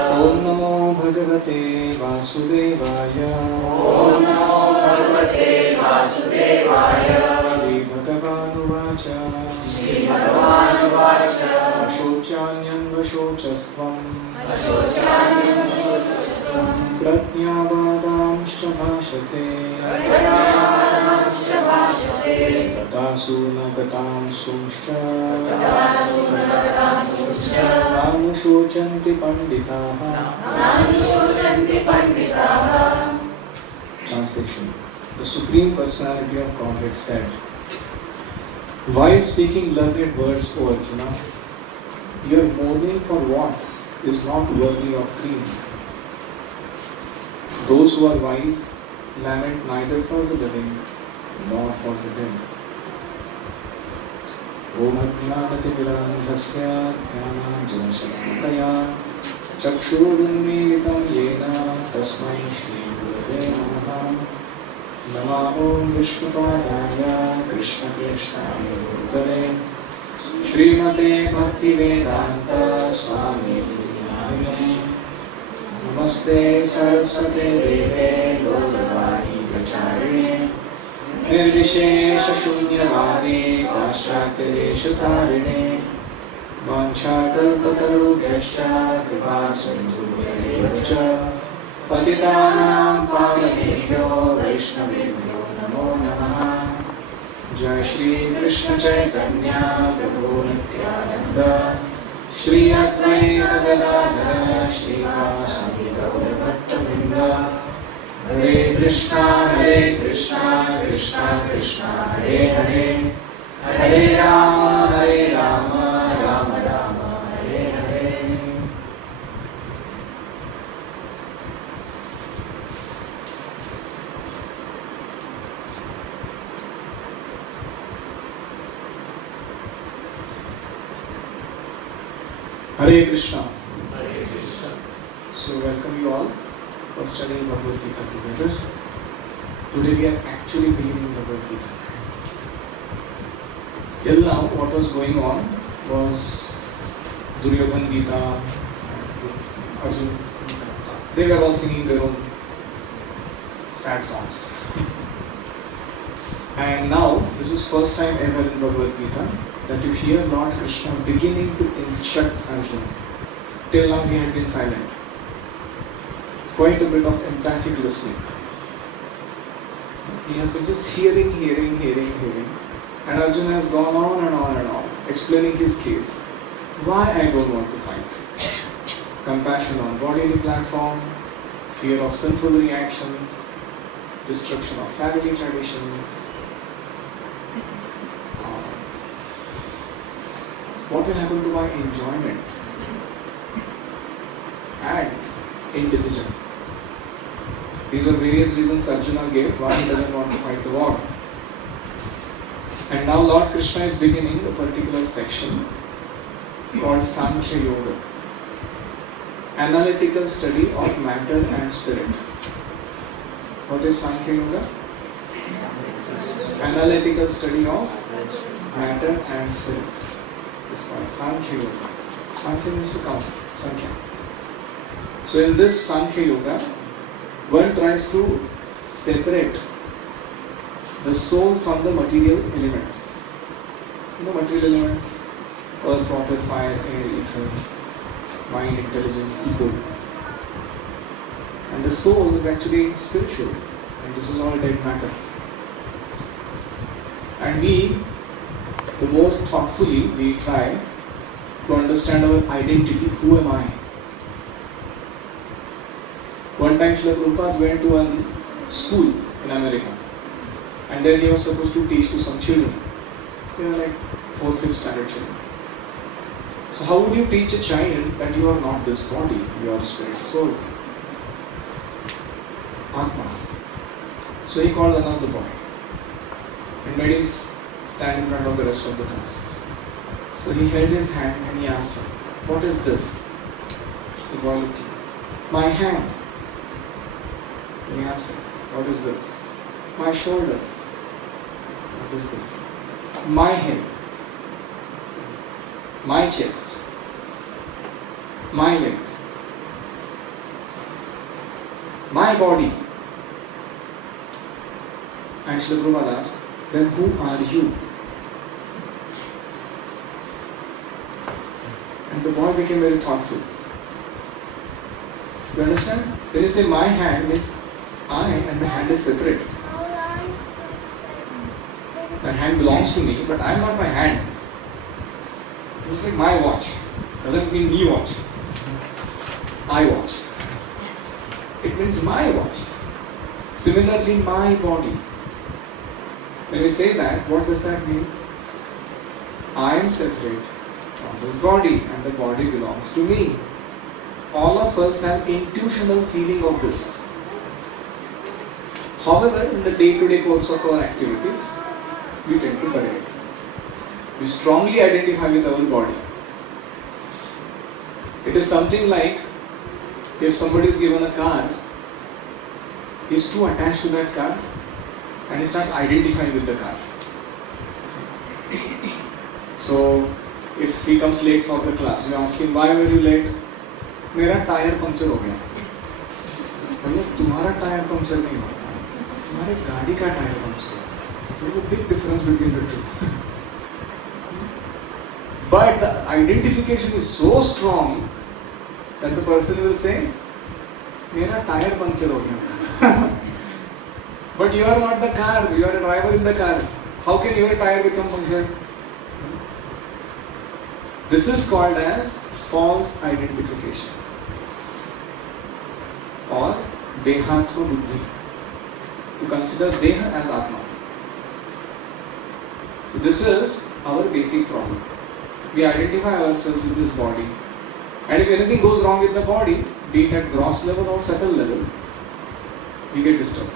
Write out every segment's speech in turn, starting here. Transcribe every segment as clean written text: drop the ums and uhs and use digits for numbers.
ओम नमो भगवते वासुदेवाय। ओम नमो भगवते वासुदेवाय। श्रीभगवानुवाच श्रीभगवानुवाच अशोच्यान्यं वशोचस्त्वं अशोचान्यं प्रज्ञावादांश्च भाषसे प्रज्ञावादांश्च भाषसे गतासु न गतांसुश्च गतासुश्च नानुशोचन्ति पंडिताः। नानुशोचन्ति पंडिताः। Translation: The Supreme Personality of Godhead said, while speaking learned words, O Arjuna, you are mourning for what is not worthy of cream. Those who are wise lament neither for the living nor for the dead. Om Ajnanatimirandhasya Jnananjanasakaya Chakshurunmilitam Yena Tasmai Shri Gurave Namaha. Namo Vishnupadaya Krishna Krishnaya Bhutale Srimate Bhaktivedanta Swami Nidhyamine Namaste Saraswate Deve Gauravani Pracharine Nirvishesha Shunyavadi Paschatya Deshatarine Vanchakalpatarubhyascha Kripa Sindhubhyayavcha Patitanam Pavanebhyo Vaishnavebhyo Namo Namaha. Jai Shri Krishna Chaitanya Prabhu Nityananda Shri Advaita Gadadhara Shri Vasadi Gaura Bhattavrinda. Hare Krishna Krishna Krishna Hare Hare Hare Rama Rama Rama Hare Hare. Hare Krishna. Hare Krishna. So welcome you all for studying Bhagavad Gita together. Today we are actually beginning Bhagavad Gita. Till now what was going on was Duryodhan Gita, Arjun Gita. They were all singing their own sad songs. And now this is first time ever in Bhagavad Gita that you hear Lord Krishna beginning to instruct Arjuna. Till now he had been silent. Quite a bit of empathic listening. He has been just hearing. And Arjuna has gone on and on, explaining his case. Why I don't want to fight. Compassion on bodily platform, fear of sinful reactions, destruction of family traditions. What will happen to my enjoyment and indecision? These are various reasons Arjuna gave why he doesn't want to fight the war. And now Lord Krishna is beginning a particular section called Sankhya Yoga, analytical study of matter and spirit. What is Sankhya Yoga? Analytical study of matter and spirit. It's called Sankhya Yoga. Sankhya means to count. Sankhya. So in this Sankhya Yoga, one tries to separate the soul from the material elements. You know material elements? Earth, water, fire, air, ether, mind, intelligence, ego. And the soul is actually spiritual. And this is all dead matter. And we, the more thoughtfully we try to understand our identity, who am I? One time Srila Prabhupada went to a school in America, and then he was supposed to teach to some children. They were like 4th, 5th standard children. So how would you teach a child that you are not this body, you are spirit, soul, Atma? So he called another boy and made him stand in front of the rest of the class. So he held his hand and he asked him, "What is this?" The boy looked at him. "My hand." And he asked him, "What is this?" "My shoulder." "What is this?" "My head." "My chest." "My legs." my body. And Srila Prabhupada asked, then who are you? And the boy became very thoughtful. You understand? When you say my hand, means I and the hand is separate. That hand belongs to me, but I am not my hand. It's like my watch. Doesn't mean me watch. I watch. It means my watch. Similarly, my body. When we say that, what does that mean? I am separate from this body and the body belongs to me. All of us have intuitional feeling of this. However, in the day-to-day course of our activities, we tend to forget. We strongly identify with our body. It is something like if somebody is given a car, he is too attached to that car and he starts identifying with the car. So, if he comes late for the class, you ask him, why were you late? मेरा tyre puncture हो गया. भैया तुम्हारा tyre puncture नहीं हुआ, तुम्हारे गाड़ी का टायर पंक्चर हुआ. There is a big difference between the two. But the identification is so strong that the person will say, मेरा टायर पंक्चर हो गया. But you are not the car, you are a driver in the car. How can your tire become punctured? This is called as false identification or Dehatma Buddhi. You consider Deha as Atma. So this is our basic problem. We identify ourselves with this body, and if anything goes wrong with the body, be it at gross level or subtle level, we get disturbed.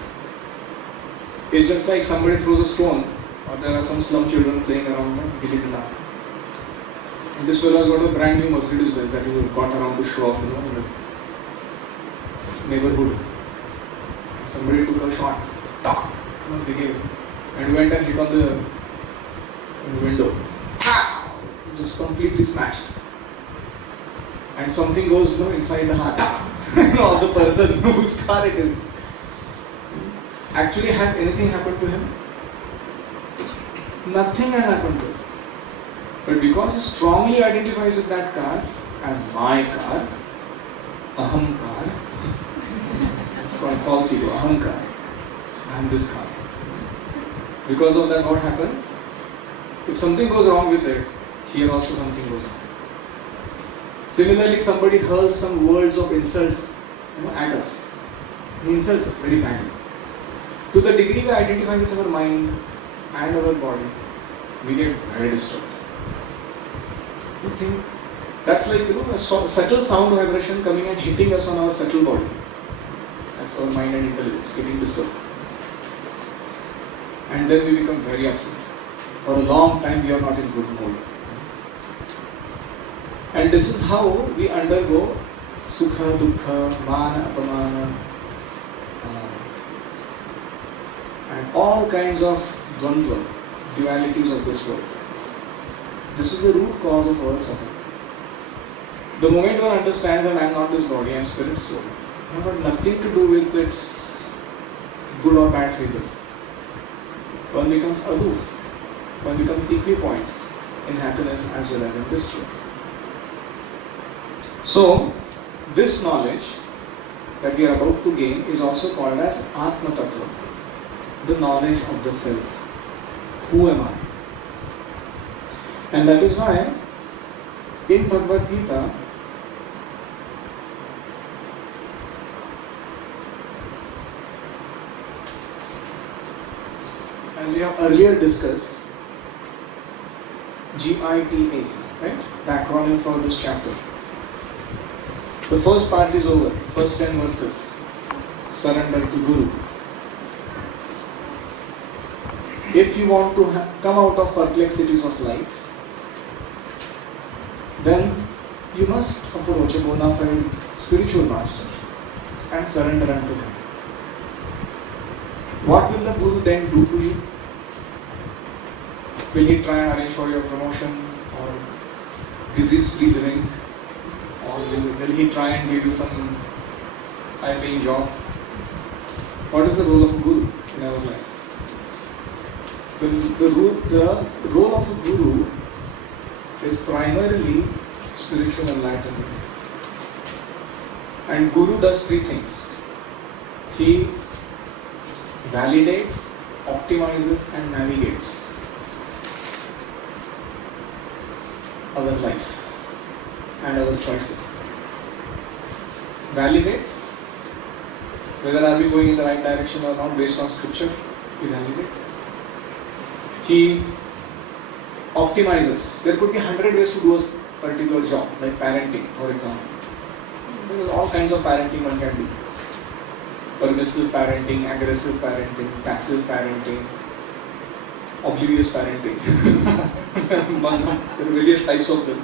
It's just like somebody throws a stone, or there are some slum children playing around Gilly-Danda. And this fellow has got a brand new Mercedes Benz that he got around to show off, in the neighborhood. Somebody took a shot, and went and hit on the window. Just completely smashed. And something goes inside the heart of the person whose car it is. Actually, has anything happened to him? Nothing has happened to him. But because he strongly identifies with that car as my car, aham car, it's called false ego, aham car, I am this car. Because of that, what happens? If something goes wrong with it, here also something goes wrong. Similarly, somebody hurls some words of insults at us. He insults us very badly. To the degree we identify with our mind and our body, we get very disturbed. You think that's like a subtle sound vibration coming and hitting us on our subtle body. That's our mind and intelligence getting disturbed. And then we become very upset. For a long time we are not in good mood. And this is how we undergo sukha, dukkha, mana, apamana, and all kinds of dvandva, dualities of this world. This is the root cause of our suffering. The moment one understands that I am not this body, I am spirit soul, I have nothing to do with its good or bad phases. One becomes aloof, one becomes equipoised in happiness as well as in distress. So, this knowledge that we are about to gain is also called as Atma Tattva, the knowledge of the self. Who am I? And that is why in Bhagavad Gita, as we have earlier discussed, GITA, right? The acronym for this chapter. The first part is over, first 10 verses, surrender to Guru. If you want to come out of perplexities of life, then you must approach a bona fide spiritual master and surrender unto him. What will the Guru then do to you? Will he try and arrange for your promotion or disease-free living? Or will he try and give you some high-paying job? What is the role of a guru in our life? The role of a guru is primarily spiritual enlightenment. And guru does three things. He validates, optimizes and navigates our life and our choices. Validates whether are we going in the right direction or not based on scripture. He validates. He optimizes. There could be 100 ways to do a particular job, like parenting, for example. There are all kinds of parenting one can do. Permissive parenting, aggressive parenting, passive parenting, oblivious parenting. There are various types of them.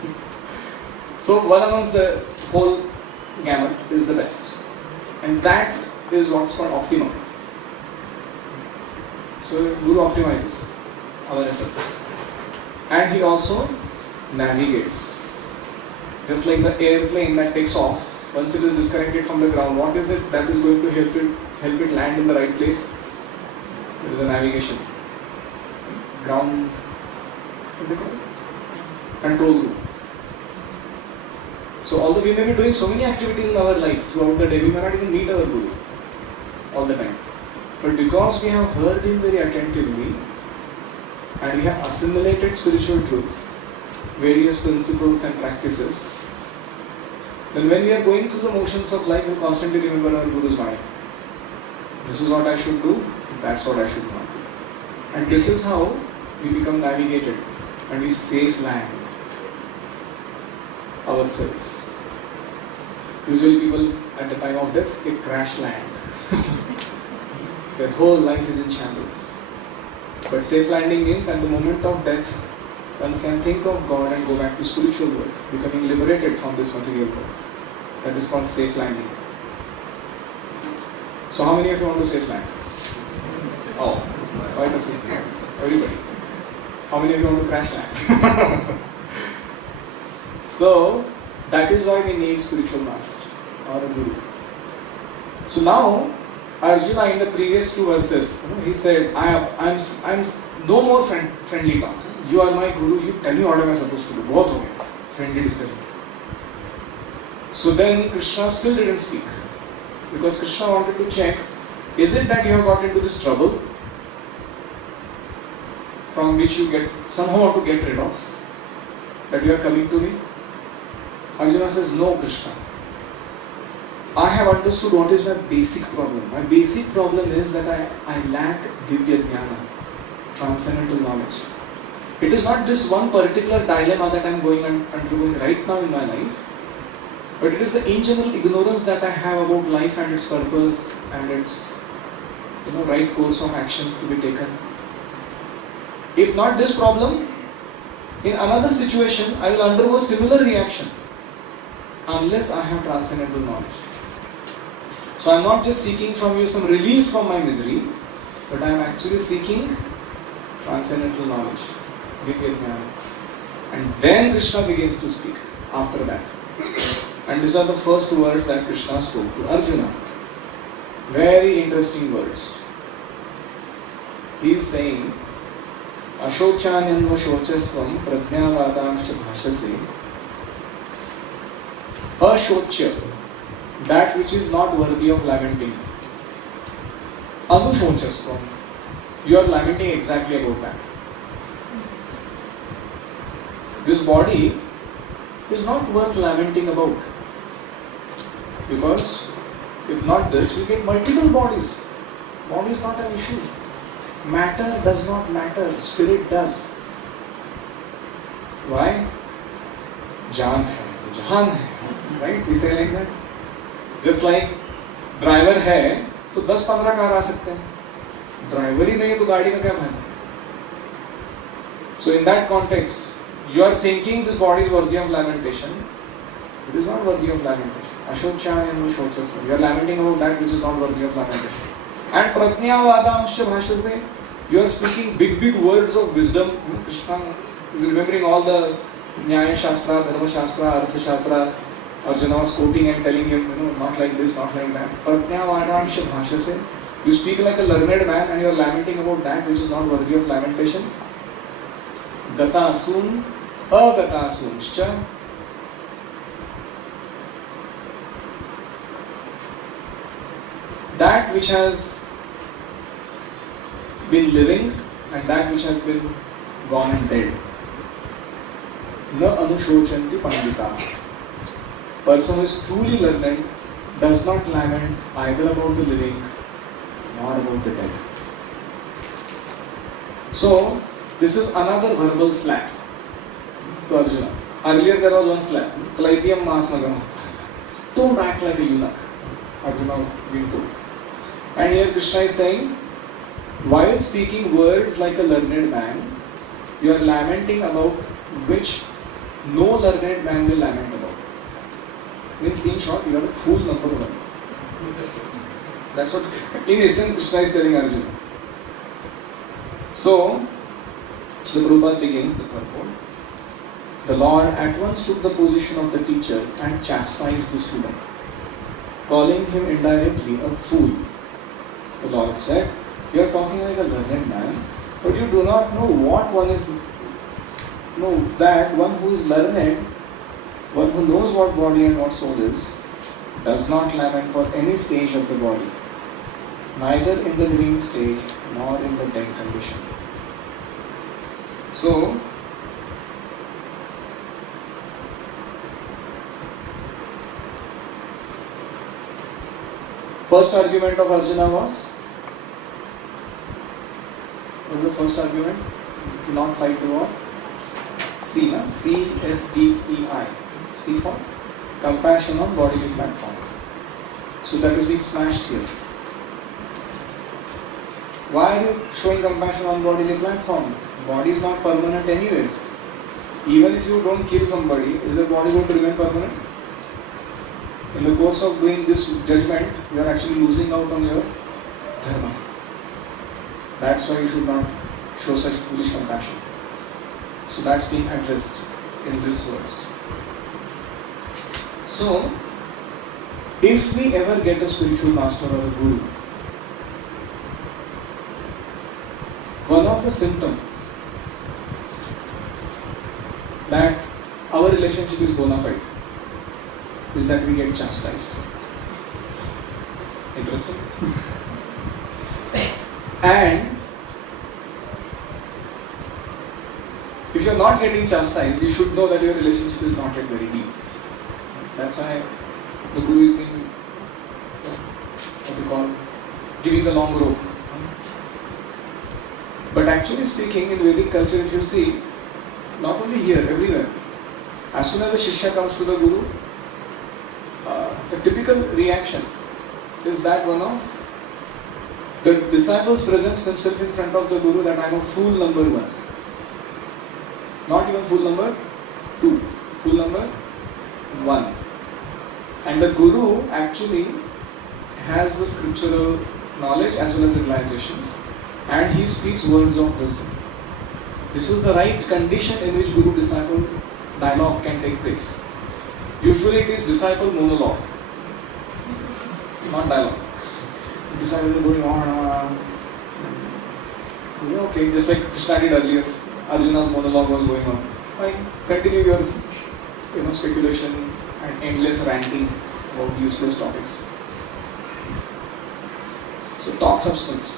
So one amongst the whole gamut is the best. And that is what's called optimum. So Guru optimizes our efforts. And he also navigates. Just like the airplane that takes off, once it is disconnected from the ground, what is it that is going to help it land in the right place? There is a navigation. Ground, what do they call it? Control group. So although we may be doing so many activities in our life throughout the day, we may not even meet our Guru all the time. But because we have heard him very attentively and we have assimilated spiritual truths, various principles and practices, then when we are going through the motions of life, we will constantly remember our Guru's mind. This is what I should do, that's what I should not do. And this is how we become navigated and we safe land ourselves. Usually people at the time of death, they crash land. Their whole life is in shambles. But safe landing means at the moment of death, one can think of God and go back to spiritual world, becoming liberated from this material world. That is called safe landing. So how many of you want to safe land? Oh, quite a few. Everybody. How many of you want to crash land? So, that is why we need spiritual master or a guru. So now, Arjuna in the previous two verses, he said, I'm no more friendly talk. You are my guru, you tell me what am I supposed to do. Both of you. Friendly discussion. So then Krishna still didn't speak. Because Krishna wanted to check, is it that you have got into this trouble from which you somehow want to get rid of? That you are coming to me? Arjuna says, no Krishna. I have understood what is my basic problem. My basic problem is that I lack Divya Jnana, transcendental knowledge. It is not this one particular dilemma that I am undergoing right now in my life, but it is the in general ignorance that I have about life and its purpose and its right course of actions to be taken. If not this problem, in another situation I will undergo similar reaction unless I have transcendental knowledge. So I am not just seeking from you some relief from my misery, but I am actually seeking transcendental knowledge. And then Krishna begins to speak after that. And these are the first words that Krishna spoke to Arjuna. Very interesting words. He is saying, Ashochanyanva shochastvam prajnavadamscha bhashase. Ashocha, that which is not worthy of lamenting. Anushochastvam, you are lamenting exactly about that. This body is not worth lamenting about. Because if not this, we get multiple bodies. Body is not an issue. Matter does not matter, spirit does. Why? Jaan hai, jahan hai. Right? We say like that. Just like driver है, तो 10-15 car आ सकते हैं. Driver ही नहीं है तो गाड़ी का क्या भाई? So in that context, you are thinking this body is worthy of lamentation. It is not worthy of lamentation. Ashochanyanva shochastvam. You are lamenting about that which is not worthy of lamentation. And prajnavadamscha bhashase, you are speaking big words of wisdom. Krishna is remembering all the Nyaya Shastra, Dharma Shastra, Artha Shastra. Arjuna was quoting and telling him, not like this, not like that. Prajnavadamscha bhashase. You speak like a learned man and you are lamenting about that which is not worthy of lamentation. Gatasum, agatasumscha. That which has been living and that which has been gone and dead. Na anushocanti pandita. Person who is truly learned does not lament either about the living nor about the dead. So, this is another verbal slap to Arjuna. Earlier there was one slap. Clypium mas magam. Don't act like a eunuch. Arjuna was being told. And here Krishna is saying, while speaking words like a learned man, you are lamenting about which no learned man will lament about. Means in short, you are a fool number one. That's what, in essence, Krishna is telling Arjuna. So, Srila Prabhupada begins the purport. The Lord at once took the position of the teacher and chastised the student, calling him indirectly a fool. The Lord said, you are talking like a learned man, but you do not know what one is. Know that one who is learned, one who knows what body and what soul is, does not lament for any stage of the body, neither in the living stage nor in the dead condition. So, first argument of Arjuna was, what was the first argument? To not fight the war. C, na? C-S-D-E-I. C for compassion on bodily platform. So that is being smashed here. Why are you showing compassion on bodily platform? Body is not permanent anyways. Even if you don't kill somebody, is the body going to remain permanent? In the course of doing this judgment, you are actually losing out on your dharma. That's why you should not show such foolish compassion. So that's being addressed in this verse. So, if we ever get a spiritual master or a guru, one of the symptoms that our relationship is bona fide is that we get chastised. Interesting? And if you are not getting chastised, you should know that your relationship is not yet very deep. That's why the Guru is being, what we call, giving the long rope. But actually speaking, in Vedic culture, if you see, not only here, everywhere, as soon as a Shishya comes to the Guru, the typical reaction is that one of the disciples presents himself in front of the Guru that I am a fool number one. Not even fool number two, fool number one. And the Guru actually has the scriptural knowledge as well as the realizations, and he speaks words of wisdom. This is the right condition in which Guru-disciple dialogue can take place. Usually it is disciple monologue, not dialogue. Disciple is going on. Okay, just like Krishna did earlier. Arjuna's monologue was going on. Fine, continue your speculation and endless ranting about useless topics. So talk substance.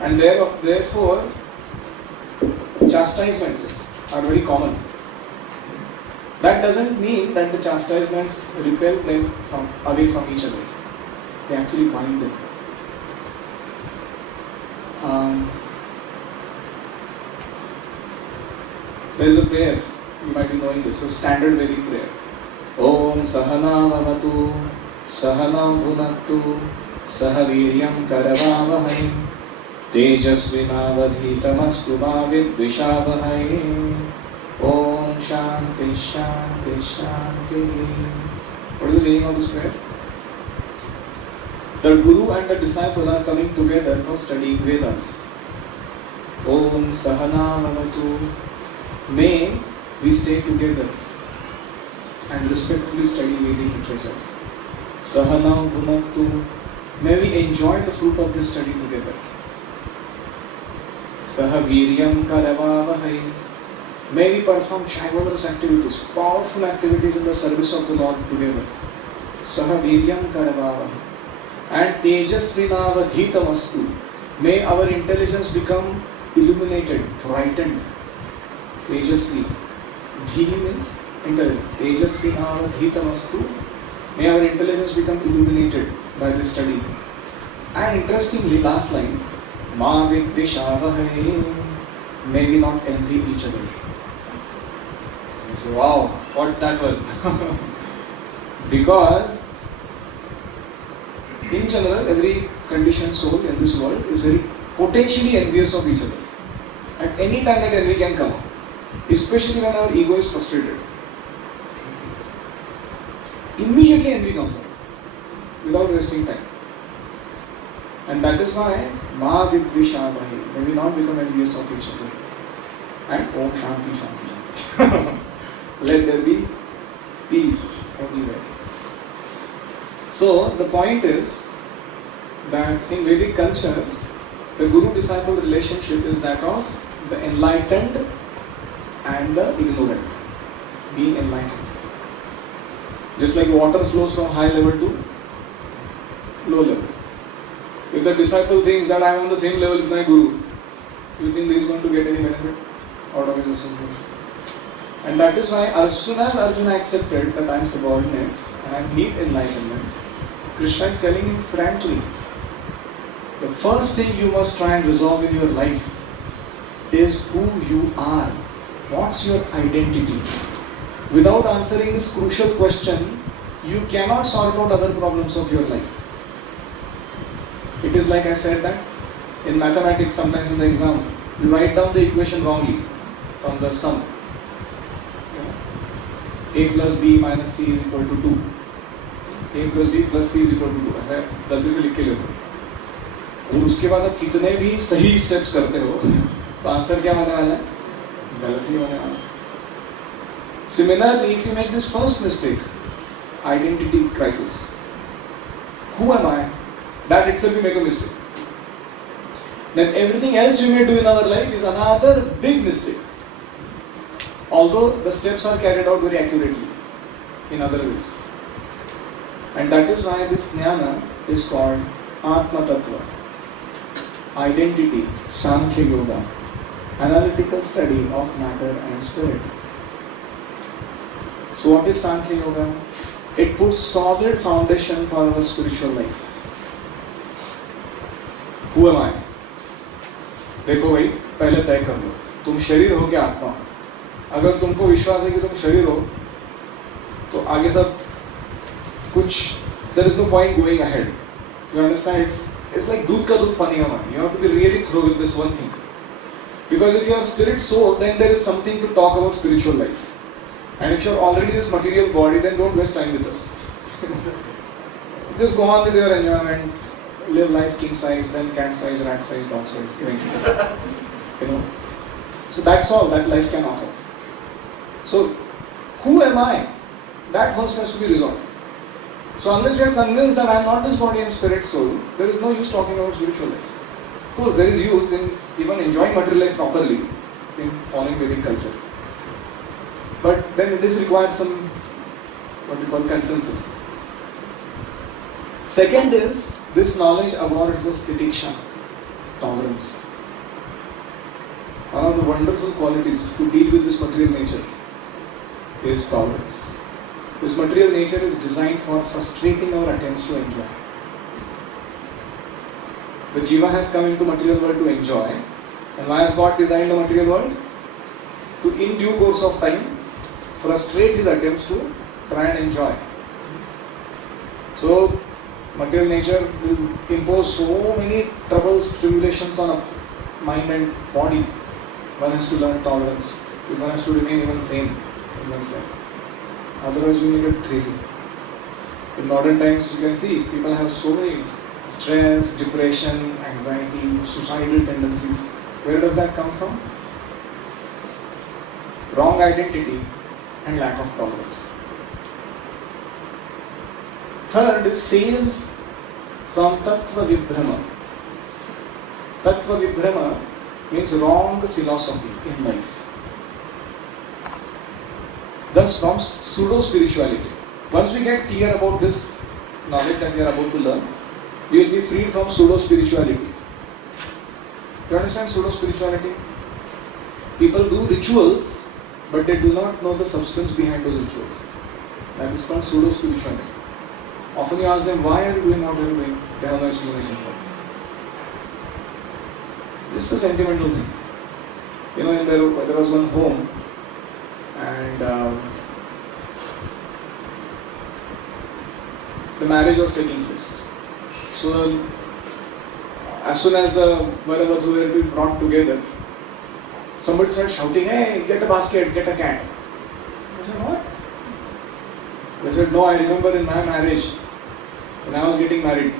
And therefore, chastisements are very common. That doesn't mean that the chastisements repel them away from each other. They actually bind them. There is a prayer, you might be knowing this, a standard Vedic prayer. Om Sahana Vavatu Sahana Bhunaktu Sahaviryam Karavavahai Tejasvinavadhitamastu ma vidvishavahai Om Shanti Shanti Shanti. What is the meaning of this prayer? The Guru and the disciple are coming together for studying Vedas. Om Sahana Vavatu. May we stay together and respectfully study Vedic literatures. Sahana Bhunaktu. May we enjoy the fruit of this study together. Saha Viryam Karavavahai. May we perform chivalrous activities, powerful activities in the service of the Lord together. Saha Viryam Karavavahai. And Tejasvinavadhitamastu. May our intelligence become illuminated, brightened. Tejasvi. Dhi means intelligence. Tejasvinavadhitamastu. May our intelligence become illuminated by this study. And interestingly, last line, Ma Vidvishavahai. May we not envy each other. You say, wow, what's that word? Because in general, every conditioned soul in this world is very potentially envious of each other. At any time that envy can come up, especially when our ego is frustrated. Immediately envy comes up without wasting time. And that is why Ma Vidvishavahai. May we not become envious of each other. And Om Shanti Shanti Shanti. Let there be peace everywhere. So the point is that in Vedic culture, the guru-disciple relationship is that of the enlightened and the ignorant. Being enlightened. Just like water flows from high level to low level. If the disciple thinks that I am on the same level as my guru, do you think he is going to get any benefit out of his association? And that is why as soon as Arjuna accepted that I am subordinate and I need enlightenment, Krishna is telling him frankly, the first thing you must try and resolve in your life is who you are. What's your identity? Without answering this crucial question, you cannot sort out other problems of your life. It is like I said that in mathematics, sometimes in the exam, you write down the equation wrongly from the sum. A plus B minus C is equal to 2. A plus B plus C is equal to 2. ऐसा गलती से लिख के लेते हो. और उसके बाद आप कितने भी सही स्टेप्स करते हो, तो आंसर क्या होने वाला है? गलत ही होने वाला है. Similarly, if you make this first mistake, identity crisis. Who am I? That itself you make a mistake. Then everything else you may do in our life is another big mistake. Although the steps are carried out very accurately in other ways. And that is why this jnana is called Atma Tattva. Identity, Sankhya Yoga, analytical study of matter and spirit. So what is Sankhya Yoga? It puts solid foundation for our spiritual life. Who am I? देखो भाई, पहले तय कर लो, तुम शरीर हो क्या आत्मा हो? अगर तुमको विश्वास है कि तुम शरीर हो, तो आगे सब कुछ, there is no point going ahead. You understand? It's like दूध का दूध पानी का पानी. You have to be really thorough with this one thing. Because if you are spirit soul, then there is something to talk about spiritual life. And if you are already this material body, then don't waste time with us. Just go on with your enjoyment, live life king size, then cat size, rat size, dog size, eventually. You know. So that's all that life can offer. So, who am I? That first has to be resolved. So unless we are convinced that I am not this body and spirit soul, there is no use talking about spiritual life. Of course, there is use in even enjoying material life properly in following Vedic culture. But then this requires some, what we call consensus. Second is, this knowledge awards us titiksha, tolerance. One of the wonderful qualities to deal with this material nature is tolerance. This material nature is designed for frustrating our attempts to enjoy. The jiva has come into material world to enjoy. And why has God designed the material world? To, in due course of time, frustrate his attempts to try and enjoy. So, material nature will impose so many troubles, tribulations on a mind and body. One has to learn tolerance. If one has to remain even sane in one's life. Otherwise, you will get crazy. In modern times, you can see people have so many stress, depression, anxiety, suicidal tendencies. Where does that come from? Wrong identity and lack of tolerance. Third, saves from Tattva Vibhrama. Tattva Vibhrama means wrong philosophy in life. Thus from pseudo-spirituality. Once we get clear about this knowledge that we are about to learn, we will be freed from pseudo-spirituality. You understand pseudo-spirituality? People do rituals, but they do not know the substance behind those rituals. That is called pseudo-spirituality. Often you ask them, why are you doing what you are doing? They have no explanation for it. Just a sentimental thing. You know, there was one home, and the marriage was taking place. So, as soon as the Varavadhu were being brought together, somebody started shouting, "Hey, get a basket, get a cat." I said, "What?" They said, "No, I remember in my marriage, when I was getting married,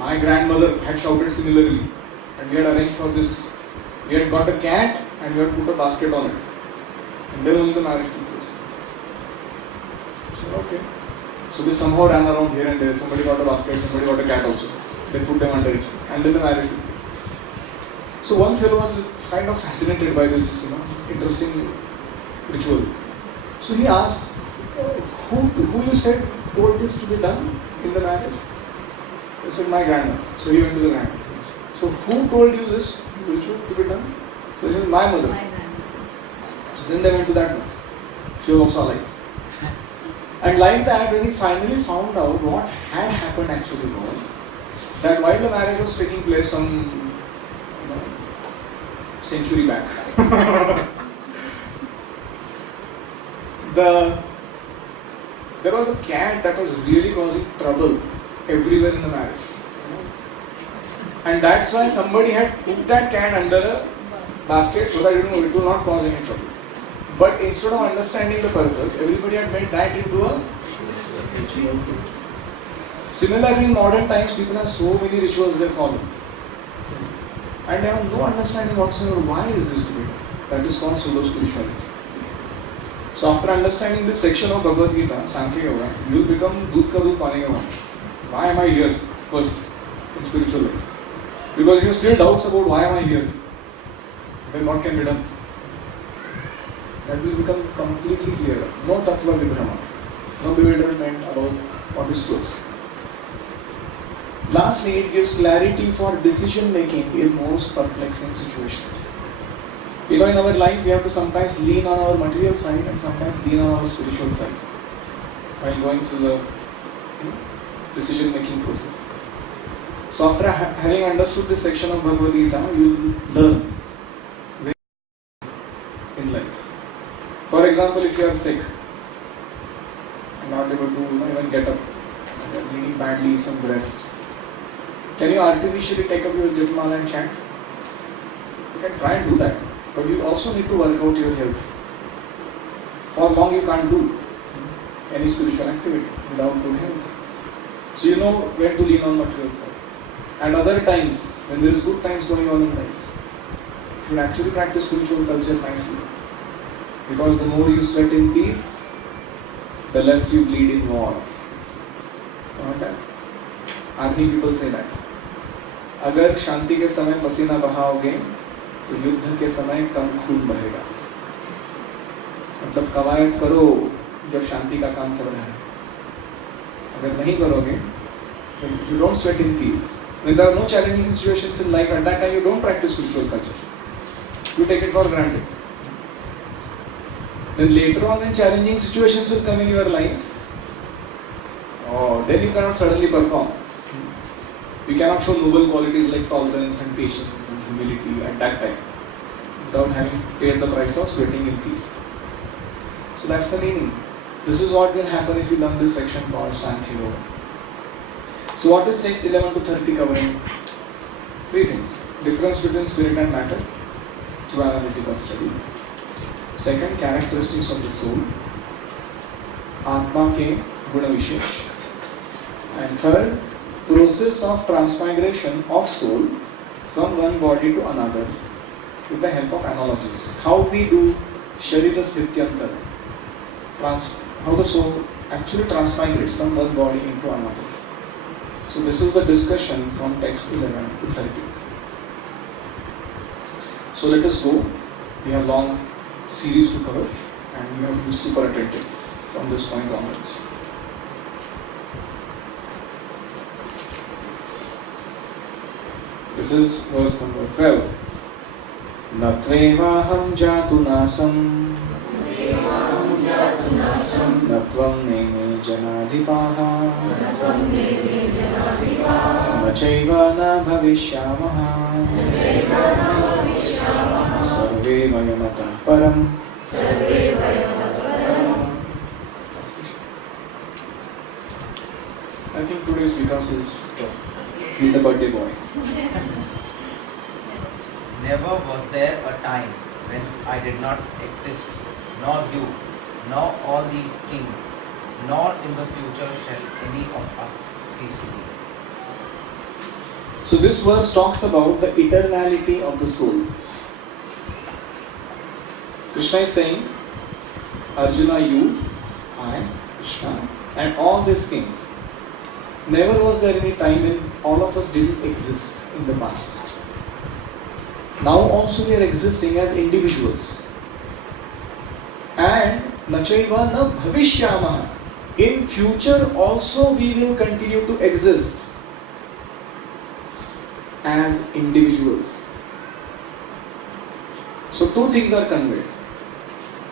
my grandmother had shouted similarly, and we had arranged for this. We had got a cat and we had put a basket on it. And then only the marriage took place." I said, "Okay." So they somehow ran around here and there. Somebody got a basket, somebody got a cat also. They put them under it, and then the marriage took place. So one fellow was kind of fascinated by this, interesting ritual. So he asked, who you said told this to be done in the marriage? They said, "My grandmother." So he went to the grandmother. So who told you this ritual to be done? So he said, "My mother." So then they went to that one. She was also alive. And like that, when he finally found out what had happened actually was that while the marriage was taking place some century back, there was a cat that was really causing trouble everywhere in the marriage. And that's why somebody had put that cat under a basket so that it will not cause any trouble. But instead of understanding the purpose, everybody had made that into a ritual. Similarly, in modern times, people have so many rituals they follow. And they have no understanding whatsoever why is this to be done. That is called pseudo-spirituality. So after understanding this section of Bhagavad Gita, Sankhya Yoga, you will become Dudh ka Dudh Pane ka Pane. Why am I here? First, in spiritual life. Because if you still doubts about why am I here, then what can be done? That will become completely clear. No Tattva Vibhrama. No bewilderment about what is truth. Lastly, it gives clarity for decision making in most perplexing situations. In our life, we have to sometimes lean on our material side and sometimes lean on our spiritual side while going through the decision making process. So after having understood this section of Bhagavad Gita, you will learn in life. For example, if you are sick and not able to even get up, and you are bleeding badly, some rest, can you artificially take up your Japmala and chant? You can try and do that, but you also need to work out your health. For long you can't do any spiritual activity without good health. So you know where to lean on material side. And other times, when there is good times going on in life, you should actually practice spiritual culture nicely. Because the more you sweat in peace, the less you bleed in war. Army people say that. अगर शांति के समय पसीना बहाओगे तो युद्ध के समय कम खून बहेगा. मतलब कवायद करो जब शांति का काम चल रहा है. अगर नहीं करोगे, if you don't sweat in peace, when there are no challenging situations in life, at that time you don't practice spiritual culture. You take it for granted. Then later on, when challenging situations will come in your life, then you cannot suddenly perform. You cannot show noble qualities like tolerance and patience and humility at that time without having paid the price of sweating in peace. So that's the meaning. This is what will happen if you learn this section called Sankhya Yoga. So what is text 11 to 30 covering? Three things. Difference between spirit and matter through analytical study. Second, characteristics of the soul. Atma ke guna vishesh. And third, process of transmigration of soul from one body to another with the help of analogies. How we do Sharira Sthityantar. How the soul actually transmigrates from one body into another. So this is the discussion from text 11 to 30. So let us go. We have long series to cover and we have to be super attentive from this point onwards. This is verse number 12. Natvevaham jatu nasam Natvam neme janadhipaha Nachaiva na bhavishyamaha Sarve vayamatam param I think today's Vikas he's the birthday boy. Never was there a time when I did not exist, nor you, nor all these kings, nor in the future shall any of us cease to be. So this verse talks about the eternality of the soul. Krishna is saying, Arjuna, you, I, Krishna, and all these kings. Never was there any time when all of us didn't exist in the past. Now also we are existing as individuals. And nachaiva na bhavishyamaha. In future also we will continue to exist as individuals. So two things are conveyed.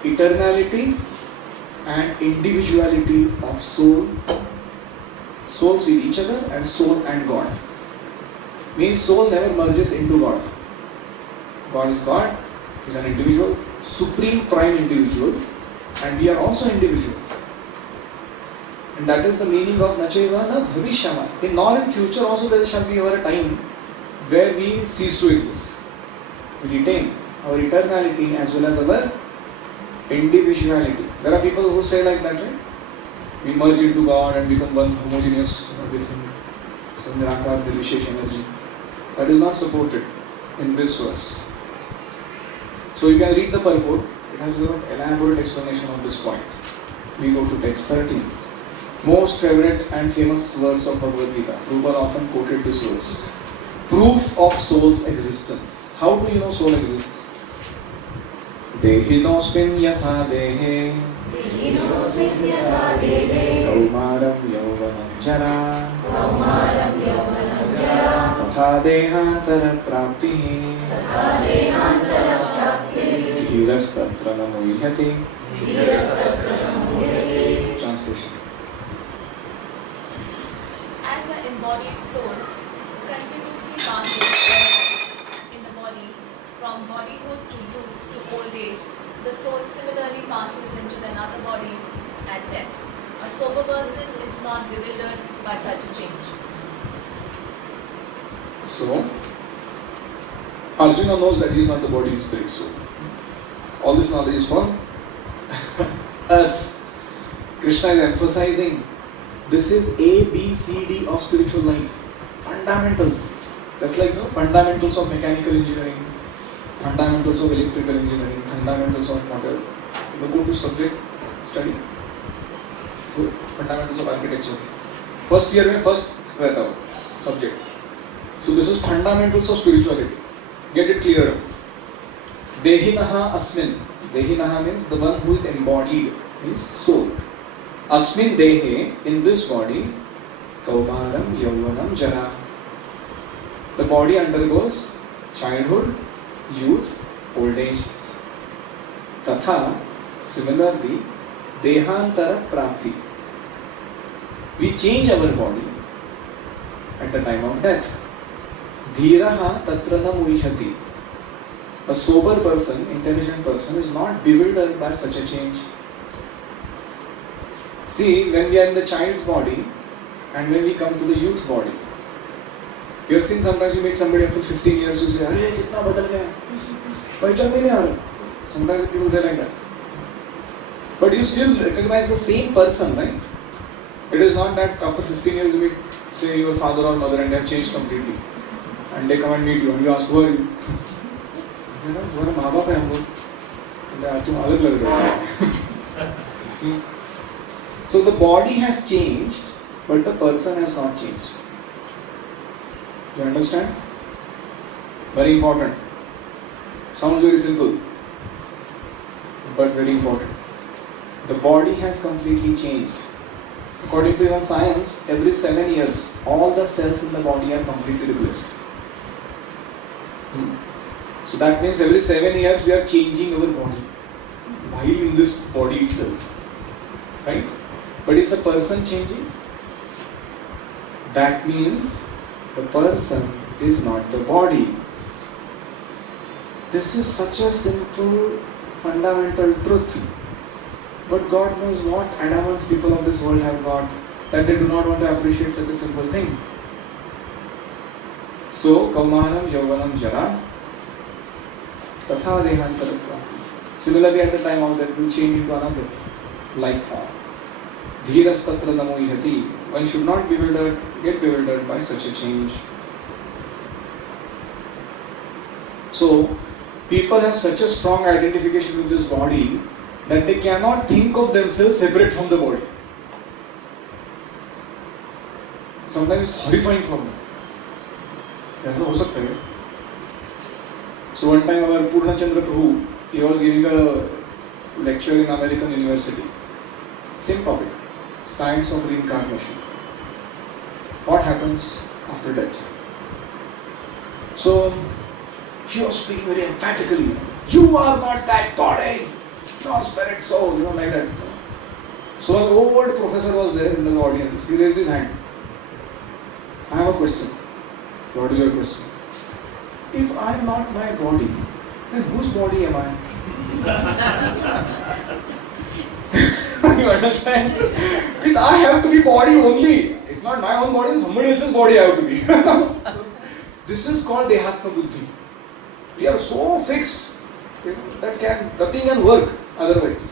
Eternality and individuality of soul. Souls with each other and soul and God. Means soul never merges into God. God is God, is an individual, supreme prime individual, and we are also individuals. And that is the meaning of Nachaiva na bhavishyama. Nor in future also there shall be ever a time where we cease to exist. We retain our eternality as well as our individuality. There are people who say like that, right? We merge into God and become one homogeneous with Him. So Nirakar, the Vishesh energy. That is not supported in this verse. So you can read the purport. It has an elaborate explanation of this point. We go to text 13. Most favorite and famous verse of Bhagavad Gita. Prabhupada often quoted this verse. Proof of soul's existence. How do you know soul exists? Dehinosmin yatha dehe Kaumaram yauvanam jara Tatha dehantara praptihi Dhiras tatra namuhyati. Translation. As the embodied soul continuously passes in the body from bodyhood to youth to old age, the soul similarly passes into another body at death. A sober person is not bewildered by such a change. So, Arjuna knows that he is not the body, he is spirit soul. All this knowledge is for us. Krishna is emphasizing this is A, B, C, D of spiritual life. Fundamentals. That's like the fundamentals of mechanical engineering, fundamentals of electrical engineering, fundamentals of whatever. You go to subject study. So, fundamentals of architecture. First year में first रहता हो subject. So this is fundamentals of spirituality. Get it cleared up. Dehinaha asmin. Dehinaha means the one who is embodied, means soul. Asmin dehe, in this body, kaumaram, yauvanam, jara. The body undergoes childhood, youth, old age. Tatha, similarly, dehantara prapti. We change our body at the time of death. Dhiraha tatra na muhyati. A sober person, intelligent person is not bewildered by such a change. See, when we are in the child's body and when we come to the youth body, you have seen sometimes you meet somebody after 15 years, you say, "Arey, kitna badal gaya? Pehchan mein nahi aa raha." Sometimes people say like that. But you still recognize the same person, right? It is not that after 15 years you meet, say, your father or mother and they have changed completely. And they come and meet you and you ask, who are you? तुम्हारे माँ बाप है हम लोग, तुम अलग लग रहे हो. So the body has changed, but the person has not changed. You understand? Very important. Sounds very simple, but very important. The body has completely changed. According to even science, every 7 years, all the cells in the body are completely replaced. So that means every 7 years we are changing our body while in this body itself. Right? But is the person changing? That means the person is not the body. This is such a simple, fundamental truth. But God knows what adamants people of this world have got, that they do not want to appreciate such a simple thing. So, Kaumaram Yauvanam Jara Tatha Dehantaratva. Similarly, at the time of death, we change into another life form. Dhirastatra namo ihati. One should not get bewildered by such a change. So, people have such a strong identification with this body that they cannot think of themselves separate from the body. Sometimes it's horrifying for them. कैसा हो सकता है? So one time our Purna Chandra Prabhu, he was giving a lecture in American University. Same topic, science of reincarnation. What happens after death? So he was speaking very emphatically. You are not that body. Your spirit soul, like that. So an old professor was there in the audience. He raised his hand. I have a question. What is your question? If I am not my body, then whose body am I? You understand? Because I have to be body only. If not my own body, then somebody else's body I have to be. This is called Dehatma Buddhi. We are so fixed that nothing can work otherwise.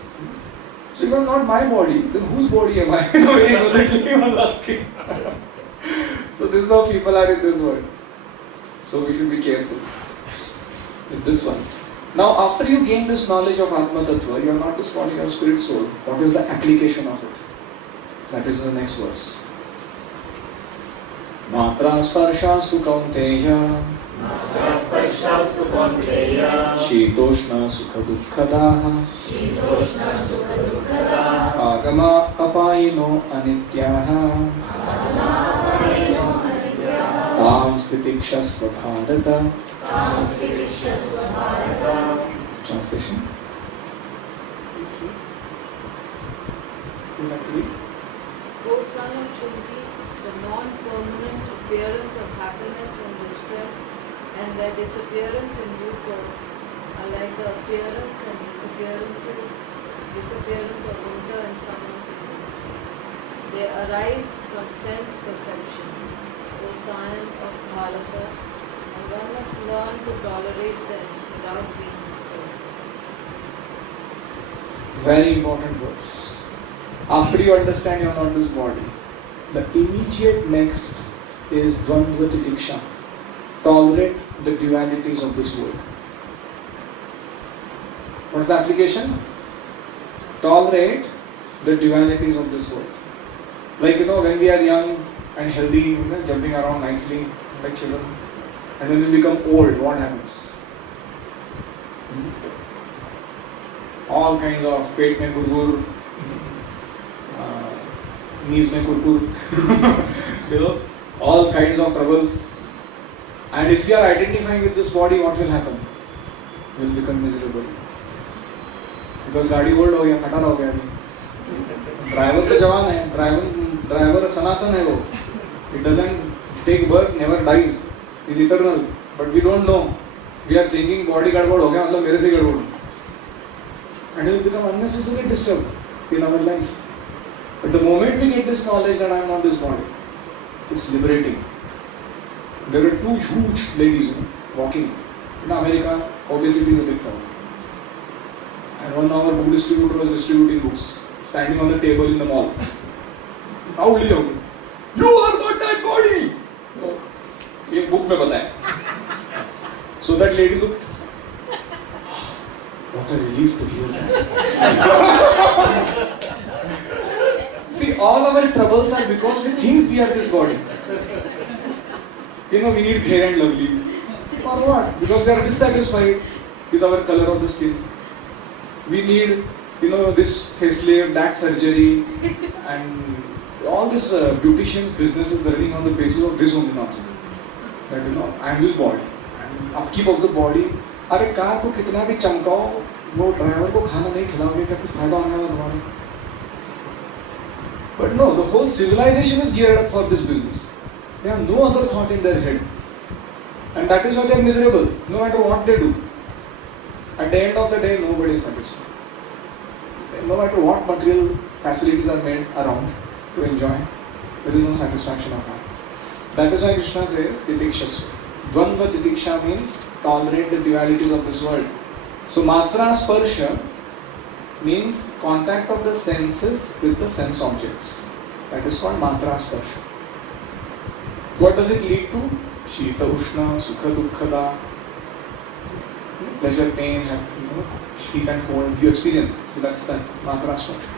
So if I am not my body, then whose body am I? Very innocently he was asking. So this is how people are in this world. So we should be careful with this one. Now after you gain this knowledge of Atma Tattva, you are not this body, you are spirit soul. What is the application of it? That is in the next verse. Matra sparshastu kaunteya Sprshastu Kaunteya Shitoshna sukha dukkhadaha Shitoshna Sukha Dukkhadah Agama apayino anityaha Anapayeno Anityaha Tam stitikshasva bharata. Tam Sthitishasva Bharata. Translation. O son of Kunti, the non-permanent appearance of happiness and distress and their disappearance in due course are like the appearance and disappearance of winter and summer seasons. They arise from sense perception, O son of Bharata, and one must learn to tolerate them without being disturbed. Very important verse. After you understand you are not this body, the immediate next is Dvandva Titiksha. Tolerate the dualities of this world. What's the application? Tolerate the dualities of this world. Like when we are young and healthy, jumping around nicely like children, and when we become old, what happens? All kinds of पेट में गुरगुर, knees में कुरकुर, all kinds of troubles. And if you are identifying with this body, what will happen? You will become miserable. Because गाड़ी old हो गया, खटारा हो गया अभी. Driver तो जवान है, driver सनातन है वो. It doesn't take birth, never dies. Is eternal. But we don't know. We are thinking body गड़बड़ हो गया, मतलब मेरे से गड़बड़. And we will become unnecessarily disturbed in our life. But the moment we get this knowledge that I am not this body, it's liberating. There were two huge ladies walking. In America, obesity is a big problem. And one hour book distributor was distributing books, standing on the table in the mall. Proudly shouting, "You are not that body!" ये book में बताया. So that lady looked. What a relief to hear that. See, all our troubles are because we think we are this body. We need Fair and Lovely. For what? Because they are dissatisfied with our color of the skin. We need, this facelift, that surgery, and all this beautician business is running on the basis of this only nonsense. That I am this body, and upkeep of the body. अरे car को कितना भी चमकाओ, वो driver को खाना नहीं खिलाओगे क्या कुछ फायदा होने वाला तुम्हारा? But no, the whole civilization is geared up for this business. They have no other thought in their head, and that is why they are miserable. No matter what they do, at the end of the day, nobody is satisfied. No matter what material facilities are made around to enjoy, there is no satisfaction of heart. That is why Krishna says, Titikshasva. Dvandva titiksha means tolerate the dualities of this world. So matra sparsha means contact of the senses with the sense objects. That is called matra sparsha. What does it lead to? Shita, Ushna, Sukha, Dukkhada, pleasure, pain, heat and cold. You experience. So that's the matra sparsha.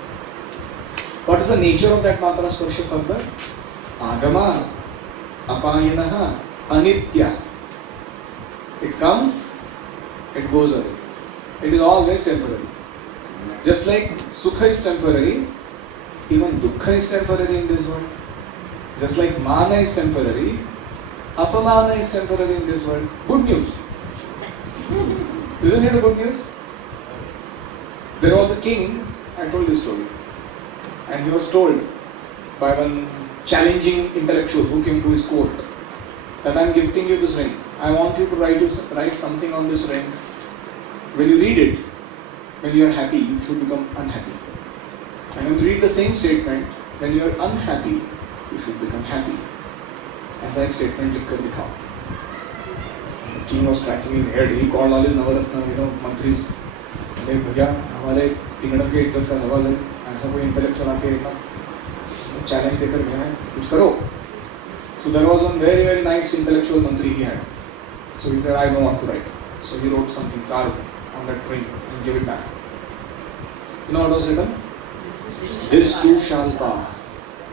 What is the nature of that matra sparsha further? Agama, apayanaha, anitya. It comes, it goes away. It is always temporary. Just like sukha is temporary, even dukkha is temporary in this world. Just like mana is temporary, apamana is temporary in this world. Good news. Isn't it a good news? There was a king, I told this story, and he was told by one challenging intellectual who came to his court that I am gifting you this ring. I want you to write something on this ring. When you read it, when you are happy, you should become unhappy. And when you read the same statement, when you are unhappy, you should become happy. ऐसा एक statement लिखकर दिखाओ. The king was scratching his head. He called all his Navaratna, mantris. अरे भैया, हमारे kingdom के इज्जत का सवाल है. ऐसा कोई intellectual आके challenge देकर गया है. कुछ करो. So there was one very, very nice intellectual mantri he had. So he said, I know what to write. So he wrote something, carved on that ring and gave it back. You know what was written? This too shall pass.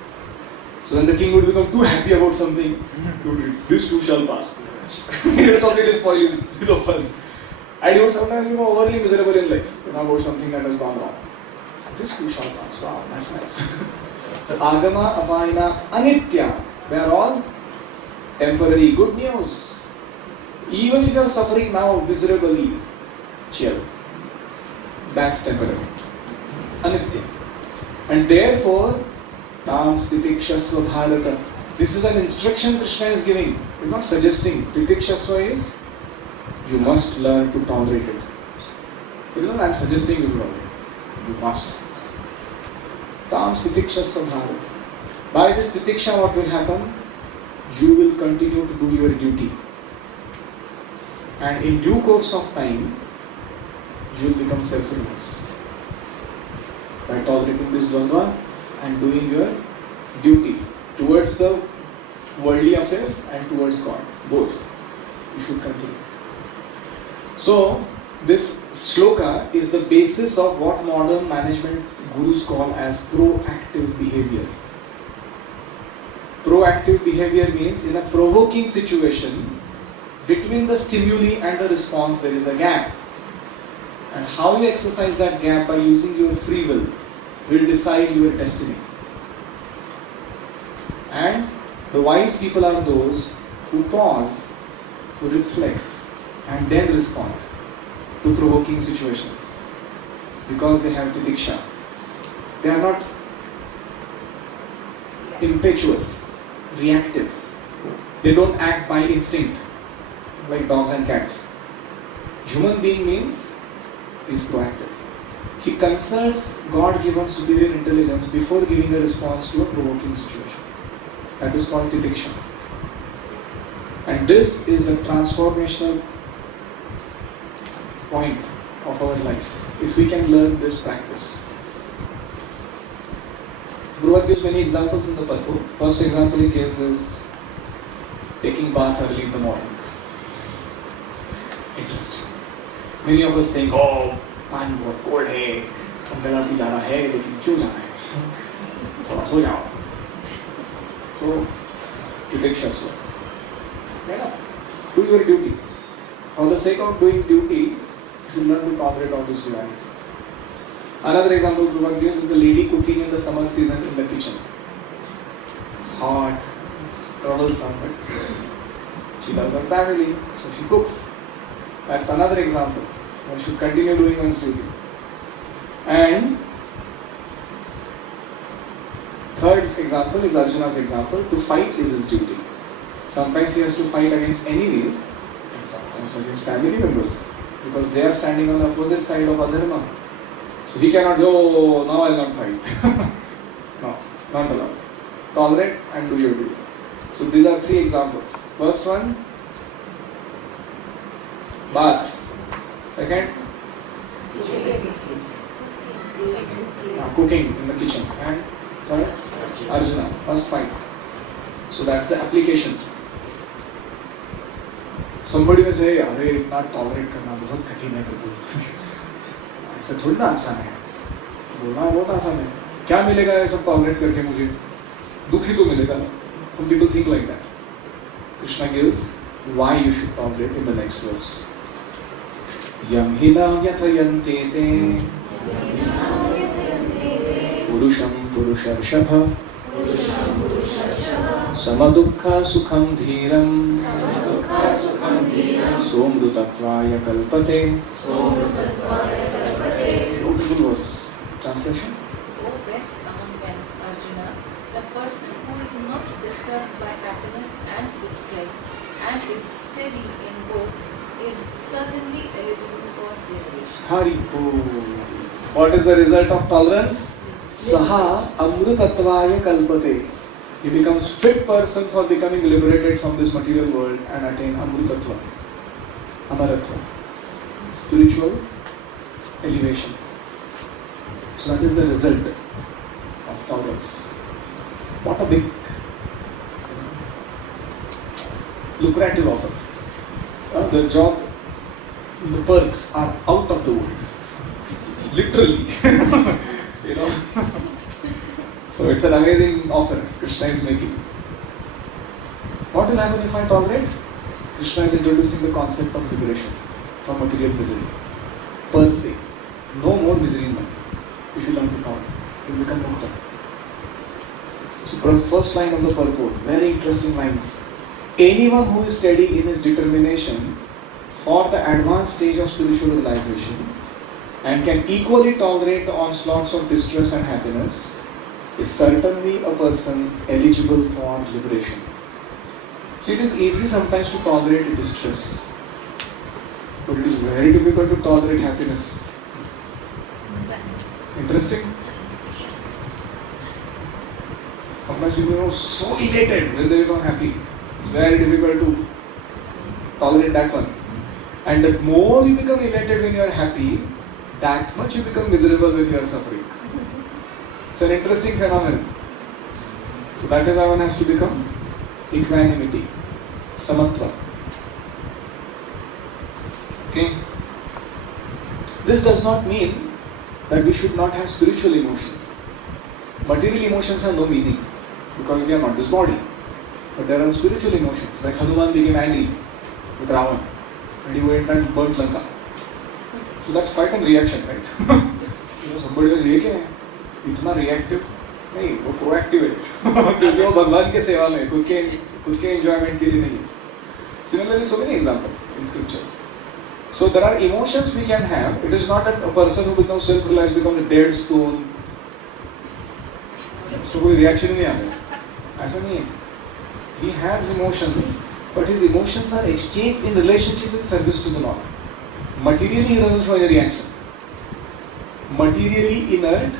So then the king would become too happy about something. He would read, this too shall pass. He would completely spoil his fun. And he would sometimes become overly miserable in life about something that has gone wrong. This too shall pass. Wow, that's nice. So agama, apayana, anitya. They are all temporary. Good news. Even if you are suffering now miserably, chill. That's temporary. Anitya. And therefore, Tam Titikshasva Bharata. This is an instruction Krishna is giving. He is not suggesting. Titikshasva is, you must learn to tolerate it. It is not I am suggesting you to tolerate it. You must. Tam Titikshasva Bharata. By this titiksha, what will happen? You will continue to do your duty. And in due course of time, you will become self-realized. By tolerating this dvandva and doing your duty towards the worldly affairs and towards God. Both. You should continue. So, this shloka is the basis of what modern management gurus call as proactive behavior. Proactive behavior means in a provoking situation, between the stimuli and the response there is a gap. And how you exercise that gap by using your free will decide your destiny. And the wise people are those who pause, who reflect, and then respond to provoking situations. Because they have titiksha. They are not impetuous, reactive. They don't act by instinct like dogs and cats. Human being means he is proactive. He consults God-given superior intelligence before giving a response to a provoking situation. That is called titiksha. And this is a transformational point of our life. If we can learn this practice. Guruvat gives many examples in the Purport. First example he gives is taking bath early in the morning. Interesting. Many of us think, oh, पानी बहुत cold है, गला भी जाना है, लेकिन क्यों जाना है? थोड़ा सो जाओ. So, titiksha. Right now, do your duty. For the sake of doing duty, you should learn to tolerate all this duality. Another example Prabhupada gives is the lady cooking in the summer season in the kitchen. It's hot, it's troublesome, but she loves her family, so she cooks. That's another example. One should continue doing one's duty. And third example is Arjuna's example. To fight is his duty. Sometimes he has to fight against enemies, and sometimes against family members, because they are standing on the opposite side of adharma. So he cannot say, oh, now I will not fight. No, not allowed. Tolerate and do your duty. So these are three examples. First one, bath. Second, cooking in the kitchen. And third, Arjuna, must fight. So that's the application. Somebody may say, अरे इतना tolerate करना बहुत कठिन है प्रभु. ऐसा थोड़ी ना आसान है. बोलना बहुत आसान है. क्या मिलेगा ये सब tolerate करके मुझे? दुख ही तो मिलेगा ना. Some people think like that. Krishna gives why you should tolerate in the next verse. Yam hina yathayante te purusham purusharshabha samadukha sukham dhiram somrutatvaya kalpate. Beautiful verse. Translation? O best among men, Arjuna, the person who is not disturbed by happiness and distress and is steady in both is certainly eligible for liberation. Haripur. What is the result of tolerance? Saha amrutatvaya kalpate. He becomes fit person for becoming liberated from this material world and attain amrutatva, amaratva, spiritual elevation. So that is the result of tolerance. What a big, lucrative offer. The job, the perks are out of the world. Literally. You know. So it's an amazing offer Krishna is making. What will happen if I tolerate? Krishna is introducing the concept of liberation from material misery. Per se. No more misery in life. If you learn to tolerate, you will become mukta. So first line of the purport, very interesting line. Anyone who is steady in his determination for the advanced stage of spiritual realization and can equally tolerate the onslaughts of distress and happiness is certainly a person eligible for liberation. See, it is easy sometimes to tolerate distress, but it is very difficult to tolerate happiness. Interesting? Sometimes people are so elated when they become happy. It's very difficult to tolerate that one. And the more you become elated when you are happy, that much you become miserable when you are suffering. It's an interesting phenomenon. So that is why one has to become equanimity, samatva. Okay? This does not mean that we should not have spiritual emotions. Material emotions have no meaning because we are not this body. But there are spiritual emotions, like Hanuman became angry with Ravan and he went and burnt Lanka. So that's quite a reaction, right? You know, somebody was ये क्या है? इतना reactive नहीं, वो proactive है. क्योंकि वो भगवान के सेवा में, खुद के enjoyment के लिए नहीं. Similarly, so many examples in scriptures. So there are emotions we can have. It is not that a person who becomes self-realized becomes a dead stone. So कोई reaction ही नहीं आता. ऐसा नहीं है. He has emotions, but his emotions are exchanged in relationship with service to the Lord. Materially he doesn't show any reaction. Materially inert,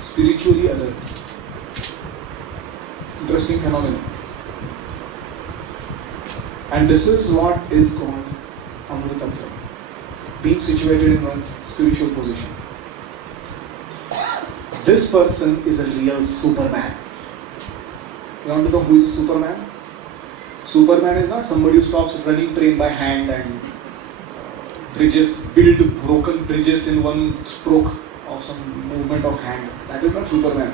spiritually alert. Interesting phenomenon. And this is what is called Amritattva, being situated in one's spiritual position. This person is a real Superman. You want to know who is a Superman? Superman is not somebody who stops running train by hand and build broken bridges in one stroke of some movement of hand. That is not Superman.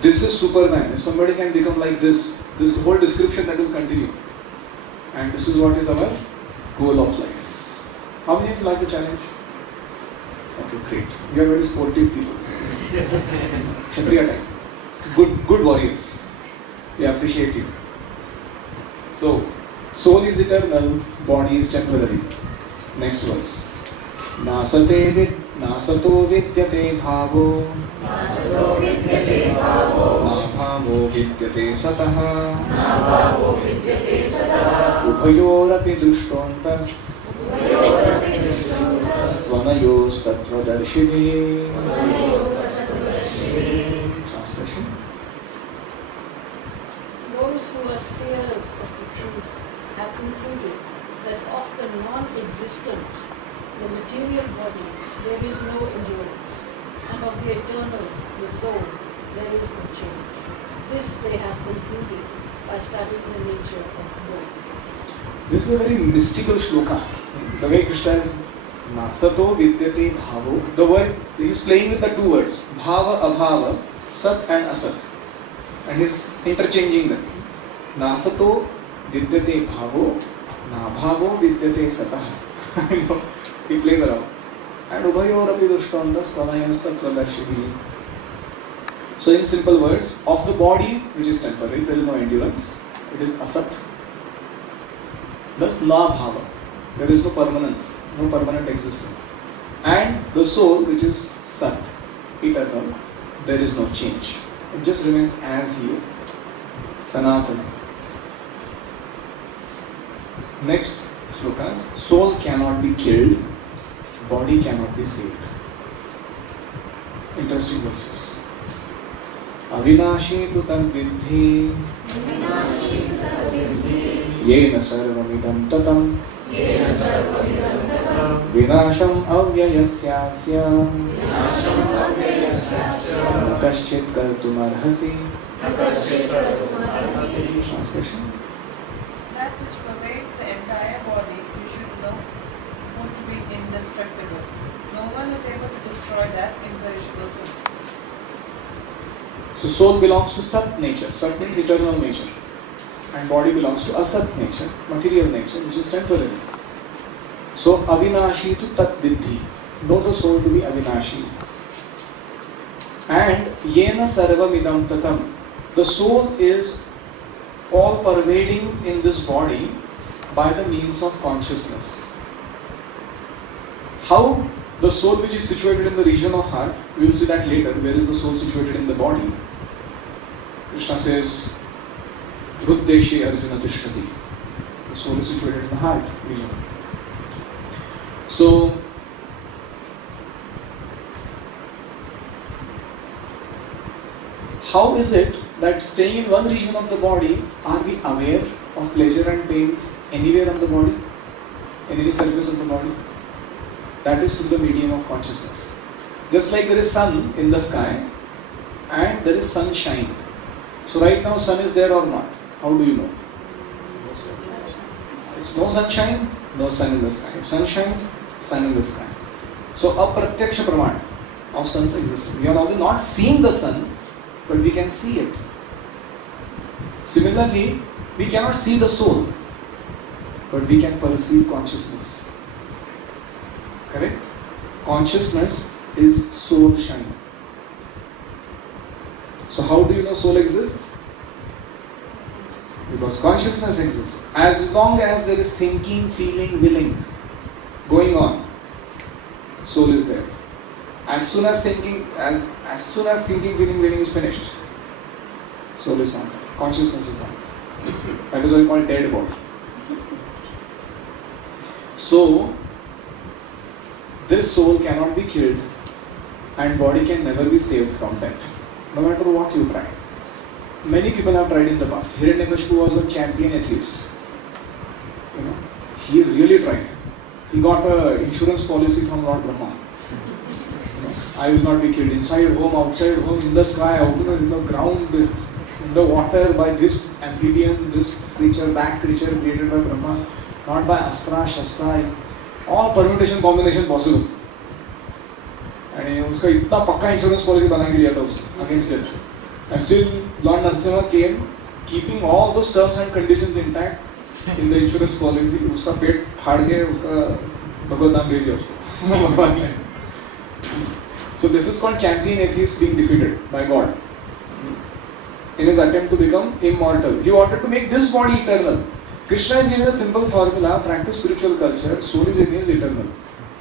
This is Superman. If somebody can become like this whole description that will continue. And this is what is our goal of life. How many of you like the challenge? Okay, great. You are very sportive people. Kshatriya type. Good warriors. We appreciate you. So, soul is eternal, body is temporary. Next verse. नासतो विद्यते भावो नासतो विद्यते भावो नाभावो विद्यते सतः नाभावो विद्यते सतः उभयोरपि दृष्टोऽन्तः उभयोरपि दृष्टोऽन्तः त्वनयोस्तत्त्वदर्शिभिः. त्वनयोस्तत्त्वदर्शिभिः. Translation. Those who are seers of the truth have concluded that of the non-existent, the material body, there is no endurance, and of the eternal, the soul, there is no change. This they have concluded by studying the nature of both. This is a very mystical shloka. The way Krishna is Nasato vidyate bhavo. The word, he is playing with the two words, bhava, abhava, sat and asat. And he is interchanging them. Nasato vidyate bhavo, nabhavo vidyate satah. He plays around. And ubhayorapi dushkantas tvanayastatra. So in simple words, of the body which is temporary, there is no endurance. It is asat. Thus na bhava. There is no permanence, no permanent existence. And the soul which is sat, eternal, there is no change. It just remains as he is. Sanatana. Next shlokas. Soul cannot be killed, body cannot be saved. Interesting verses. Avinashi tu tadvidhi विनाशी तद्विद्धि येन सर्वमिदं ततं येन सर्वमिदं ततं विनाशम् अव्ययस्यास्य विनाशम् अव्ययस्यास्य न कश्चित् कर्तुमर्हसि. न कश्चित् कर्तुमर्हति. Translation. That which pervades the entire body you should know to be indestructible. No one is able to destroy that imperishable soul. So soul belongs to Sat nature. Sat means eternal nature. And body belongs to Asat nature, material nature, which is temporary. So Avinashi tu tat vidhi. Know the soul to be Avinashi. And Yena sarvamidam tatam. The soul is all pervading in this body by the means of consciousness. How the soul which is situated in the region of heart, we will see that later. Where is the soul situated in the body? Krishna says, Hruddeshe Arjuna Tishtati. The soul is situated in the heart region. So, how is it that staying in one region of the body, are we aware of pleasure and pains anywhere on the body? In any surface of the body? That is through the medium of consciousness. Just like there is sun in the sky and there is sunshine. So right now sun is there or not? How do you know? If no sunshine, no sun in the sky. If sunshine, sun in the sky. So apratyaksha praman of sun's existence. We are although not seeing the sun, but we can see it. Similarly, we cannot see the soul, but we can perceive consciousness. Correct? Consciousness is soul shine. So how do you know soul exists? Because consciousness exists. As long as there is thinking, feeling, willing going on, soul is there. As soon as thinking, feeling, willing is finished, soul is not there. Consciousness is not there. That is why we call dead body. So, this soul cannot be killed and body can never be saved from death, no matter what you try. Many people have tried in the past. Hiranyakashipu was a champion atheist. He really tried. He got an insurance policy from Lord Brahma. I will not be killed inside home, outside home, in the sky, out in the ground, in the water, by this amphibian, this creature, that creature created by Brahma, not by Astra, Shastra, all permutation combination possible. And उसका इतना पक्का insurance policy बना के लिया था उसने against death. And still Lord Narasimha came, keeping all those terms and conditions intact, in the insurance policy, उसका पेट फाड़ के उसका भगवत नाम भेज दिया उसको भगवान ने. So this is called champion atheist being defeated by God in his attempt to become immortal. He wanted to make this body eternal. Krishna is giving a simple formula: practice spiritual culture, soul is in is eternal.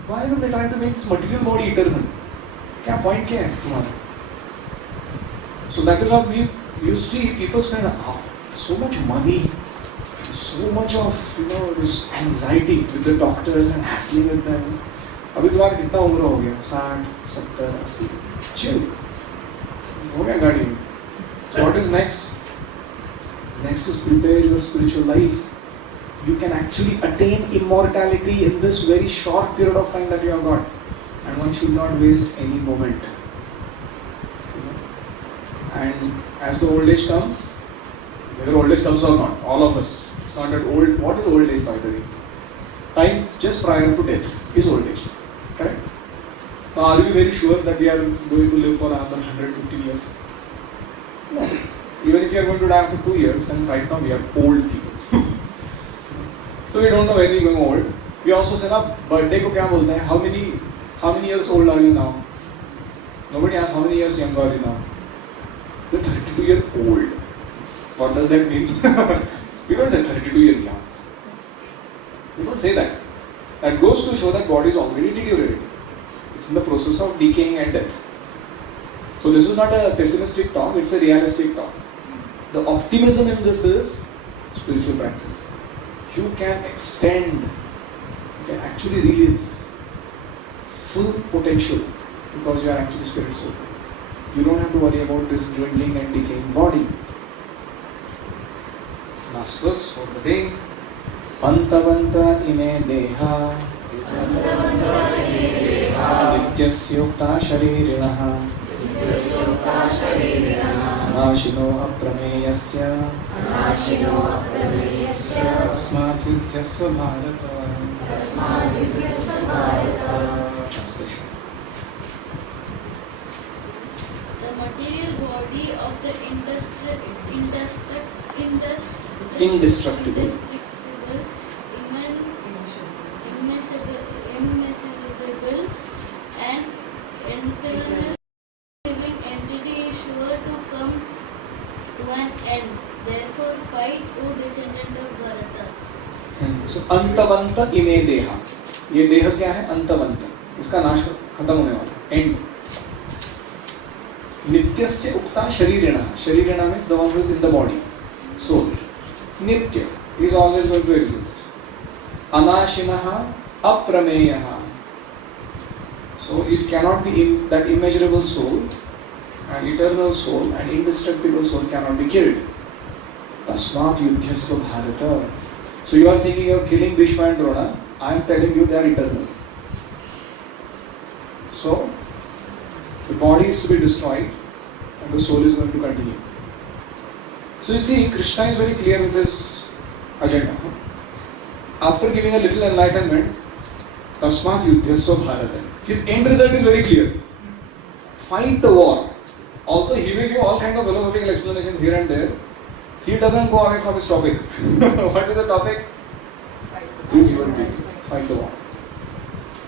Why are they trying to make this material body eternal? क्या point क्या है तुम्हारा? So that is how you see people spend so much money, so much of this anxiety with the doctors and hassling with them. अभी तुम्हारा कितना उम्र हो गया? 60, 70, 80. Chill. हो गया गाड़ी में. So what is next? Next is prepare your spiritual life. You can actually attain immortality in this very short period of time that you have got. And one should not waste any moment. And as the old age comes, whether old age comes or not, all of us, it's not that old. What is old age, by the way? Time just prior to death is old age. Correct? Now, are we very sure that we are going to live for another 150 years? No. Even if you are going to die after 2 years, and right now we are old people. So we don't know when we are going old. We also say, na, birthday ko kya bolte hain? How many years old are you now? Nobody asks how many years younger are you now. You're 32 years old. What does that mean? We don't say 32 years young. We don't say that. That goes to show that body is already deteriorating. It's in the process of decaying and death. So this is not a pessimistic talk, it's a realistic talk. The optimism in this is spiritual practice. You can extend, you can actually relive full potential because you are actually spirit soul. You don't have to worry about this dwindling and decaying body. Last verse for the day. Antavanta ime deha nityasukta sharirinaha nashino aprameyasya tasmat vidyasva bharata. Translation. The material body of the Indestructible. immeasurable, and eternal living entity is sure to come to an end. Therefore, fight, O descendant of Bharata. So अंतवंत इमे देहा. ये देह क्या है? अंतवंत. इसका नाश खत्म होने वाला. End. नित्यस्य उक्ता शरीरिणः. शरीरिणः means the one who is in the body. Soul. Nitya. He is always going to exist. Anashinah aprameyah. So it cannot be that immeasurable soul, an eternal soul, an indestructible soul cannot be killed. Tasmat yudhyasva bharata. So you are thinking of killing Bhishma and Drona. I am telling you they are eternal. So the body is to be destroyed and the soul is going to continue. So you see, Krishna is very clear with his agenda. After giving a little enlightenment, Tasmat yudhyasva bharata. His end result is very clear. Fight the war. Although he will give all kinds of philosophical explanation here and there, he doesn't go away from his topic. What is the topic? Fight the war.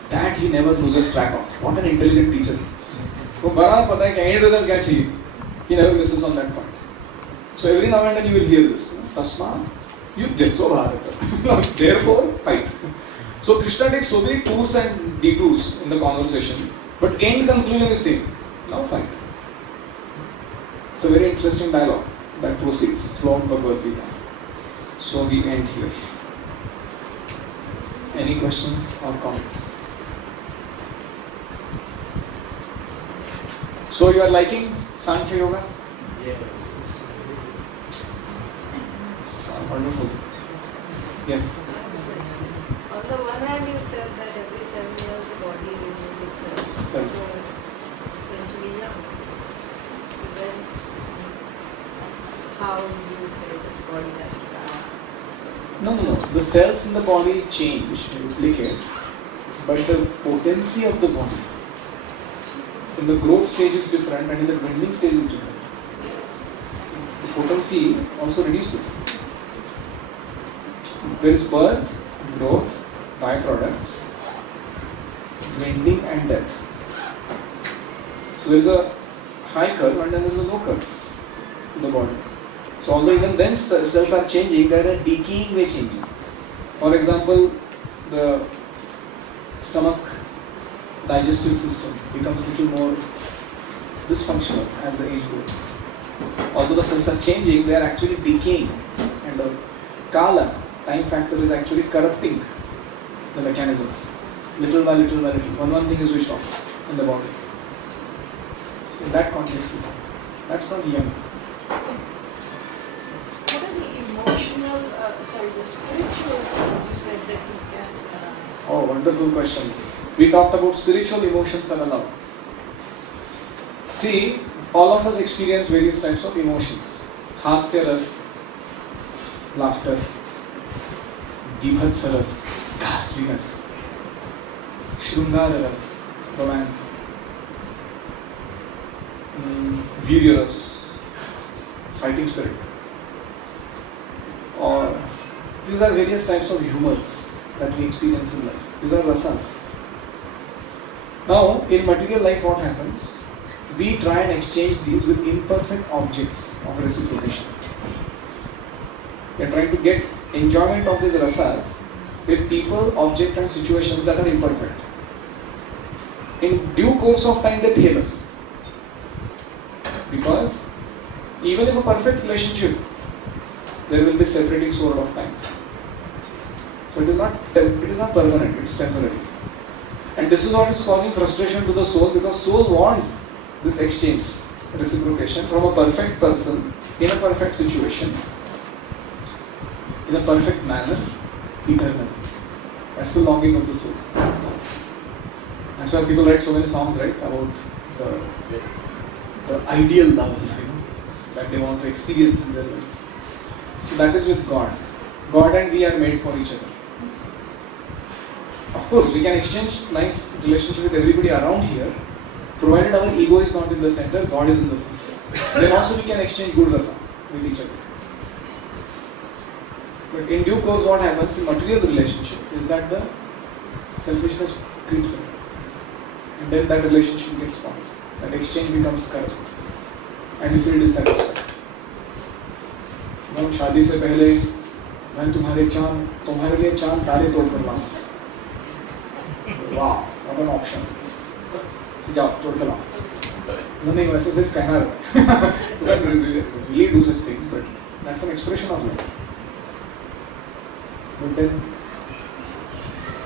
That he never loses track of. What an intelligent teacher. वो बराबर पता है कि end result क्या चाहिए. He never misses on that point. So every now and then you will hear this. Tasmat yudhyasva bharata. Therefore, fight. So Krishna takes so many tours and detours in the conversation, but end conclusion is same. Now fight. It's a very interesting dialogue that proceeds throughout Bhagavad Gita. So we end here. Any questions or comments? So you are liking Sankhya Yoga? Yes. Wonderful. Yes. On the one hand, you said that every 7 years the body renews itself. Cells. So it's essentially young. So then, how do you say this body has to die? No. The cells in the body change, duplicate, but the potency of the body in the growth stage is different and in the dwindling stage is different. The potency also reduces. There is birth, growth, byproducts, dwindling and death. So there is a high curve and then there is a low curve in the body. So although even then cells are changing, they are a decaying way changing. For example, the stomach digestive system becomes little more dysfunctional as the age goes. Although the cells are changing, they are actually decaying, and the kala, time factor, is actually corrupting the mechanisms. Little by little by little. One thing is switched off in the body. So in that context, that's not young. What are the emotional, the spiritual things you said that you can... Oh, wonderful question. We talked about spiritual emotions are allowed. See, all of us experience various types of emotions. Hasya ras, laughter. Vibhatsa ras, ghastliness. Shrungara ras, romance. Virya ras, fighting spirit. Or these are various types of humors that we experience in life. These are rasas. Now, in material life, what happens? We try and exchange these with imperfect objects of reciprocation. We are trying to get enjoyment of these rasas with people, object and situations that are imperfect. In due course of time, they fail us. Because even if a perfect relationship, there will be separating sword of time. So it is not permanent, it's temporary. And this is what is causing frustration to the soul, because soul wants this exchange, reciprocation from a perfect person in a perfect situation, in a perfect manner, eternally. That's the longing of the soul. That's why people write so many songs, right, about the ideal love, that they want to experience in their life. So that is with God. God and we are made for each other. Of course, we can exchange nice relationship with everybody around here, provided our ego is not in the center, God is in the center. Then also we can exchange good rasa with each other. But in due course, what happens in material relationship is that the selfishness creeps in. And then that relationship gets formed. That exchange becomes corrupt. And you feel dissatisfied. शादी से पहले मैं तुम्हारे लिए चांद तारे तोड़ कर लाऊं. Wow, what an option. So जाओ तोड़ के लाओ. नहीं वैसे सिर्फ कहना रहता है. You can't really do such things, but that's an expression of love. But then,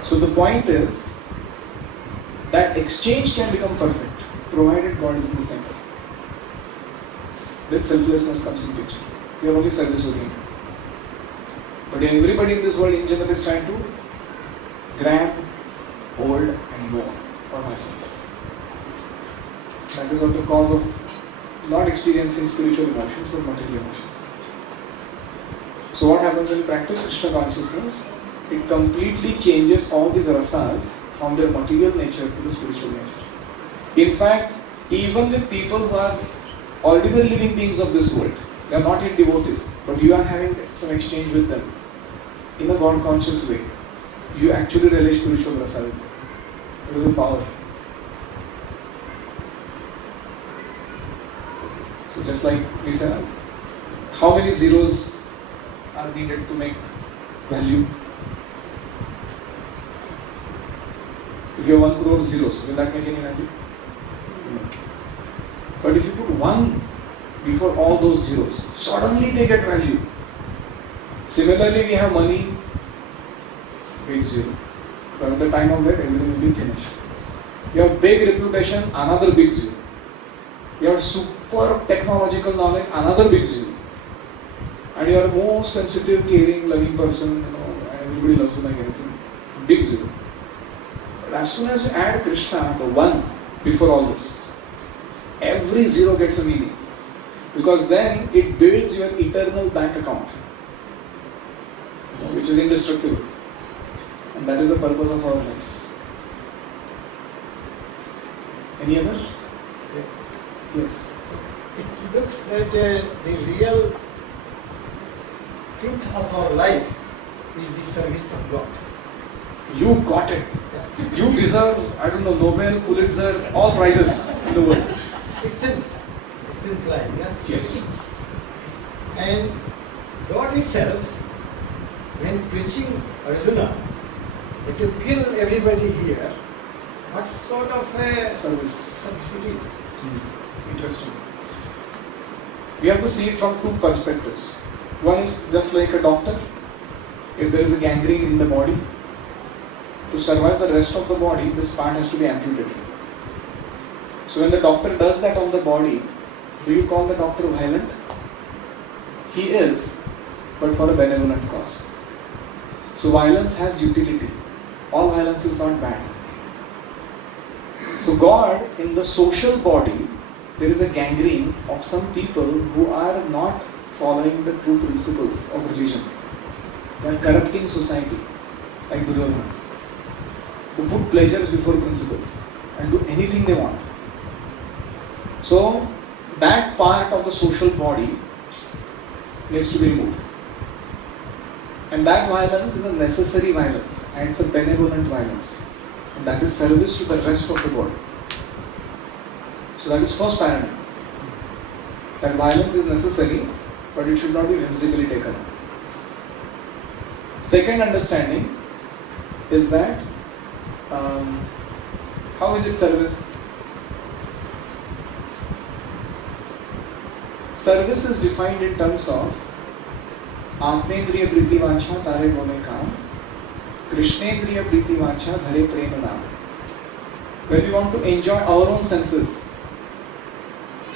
so the point is that exchange can become perfect, provided God is in the center. Then selflessness comes in picture. We are only service oriented. But everybody in this world in general is trying to grab, hold and go on for myself. That is what the cause of not experiencing spiritual emotions but material emotions. So what happens when you practice Krishna consciousness? It completely changes all these rasas from their material nature to the spiritual nature. In fact, even with people who are ordinary living beings of this world, they are not yet devotees, but you are having some exchange with them in a God conscious way. You actually relish spiritual rasa with them. It is a power. So just like we said, how many zeros are needed to make value? If you have 1 crore zeros, will that make any value? No. But if you put 1 before all those zeros, suddenly they get value. Similarly, we have money, big zero. But at the time of that, everything will be finished. You have big reputation, another big zero. You have super technological knowledge, another big zero. And you are a most sensitive, caring, loving person, and everybody loves you like anything. Big zero. But as soon as you add Krishna, the 1 before all this, every zero gets a meaning. Because then it builds your eternal bank account, which is indestructible. And that is the purpose of our life. Any other? Yes. It looks that the real truth of our life is the service of God. You got it. You deserve, I don't know, Nobel, Pulitzer, all prizes in the world. It seems like, yes. Yes. And God itself, when preaching Arjuna, that you kill everybody here, what sort of a Service. it is? Interesting. We have to see it from two perspectives. One is just like a doctor. If there is a gangrene in the body, to survive the rest of the body, this part has to be amputated. So when the doctor does that on the body, do you call the doctor violent? He is, but for a benevolent cause. So violence has utility. All violence is not bad. So God, in the social body, there is a gangrene of some people who are not following the true principles of religion. They are corrupting society, like Duryodhana, who put pleasures before principles and do anything they want. So that part of the social body needs to be removed. And that violence is a necessary violence and it's a benevolent violence. And that is service to the rest of the body. So that is first paradigm. That violence is necessary, but it should not be whimsically taken up. Second understanding is that how is it service? Service is defined in terms of आत्मेंद्रिय प्रीति वांछा तारे बोले काम, कृष्णेंद्रिय प्रीति वांछा धरे प्रेम नाम. When we want to enjoy our own senses,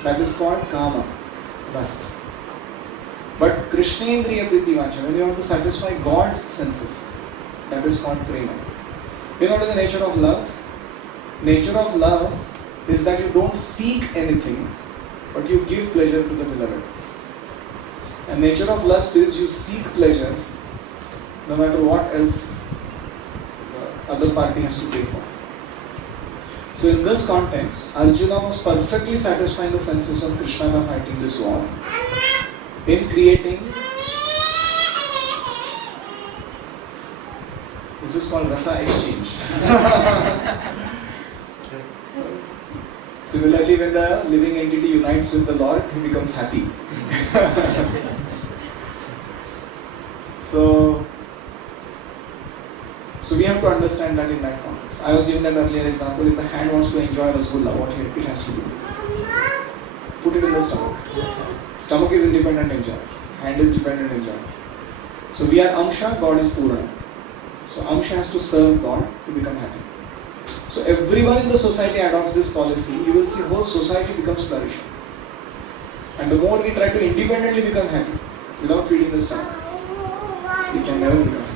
that is called kama, lust. But krishnendriya priti vacha, when you want to satisfy God's senses, that is called prema. You know what is the nature of love? Nature of love is that you don't seek anything, but you give pleasure to the beloved. And nature of lust is you seek pleasure no matter what else the other party has to pay for. So in this context, Arjuna was perfectly satisfying the senses of Krishna by fighting this war in creating. This is called rasa exchange. Similarly, when the living entity unites with the Lord, he becomes happy. So we have to understand that in that context. I was giving that earlier example. If the hand wants to enjoy rasgulla, what it has to do? Put it in the stomach. Stomach is independent enjoyer. Hand is dependent enjoyer. So we are Amsha, God is Purana. So Amsha has to serve God to become happy. So everyone in the society adopts this policy, you will see whole society becomes flourishing. And the more we try to independently become happy without feeding the stomach, we can never become happy.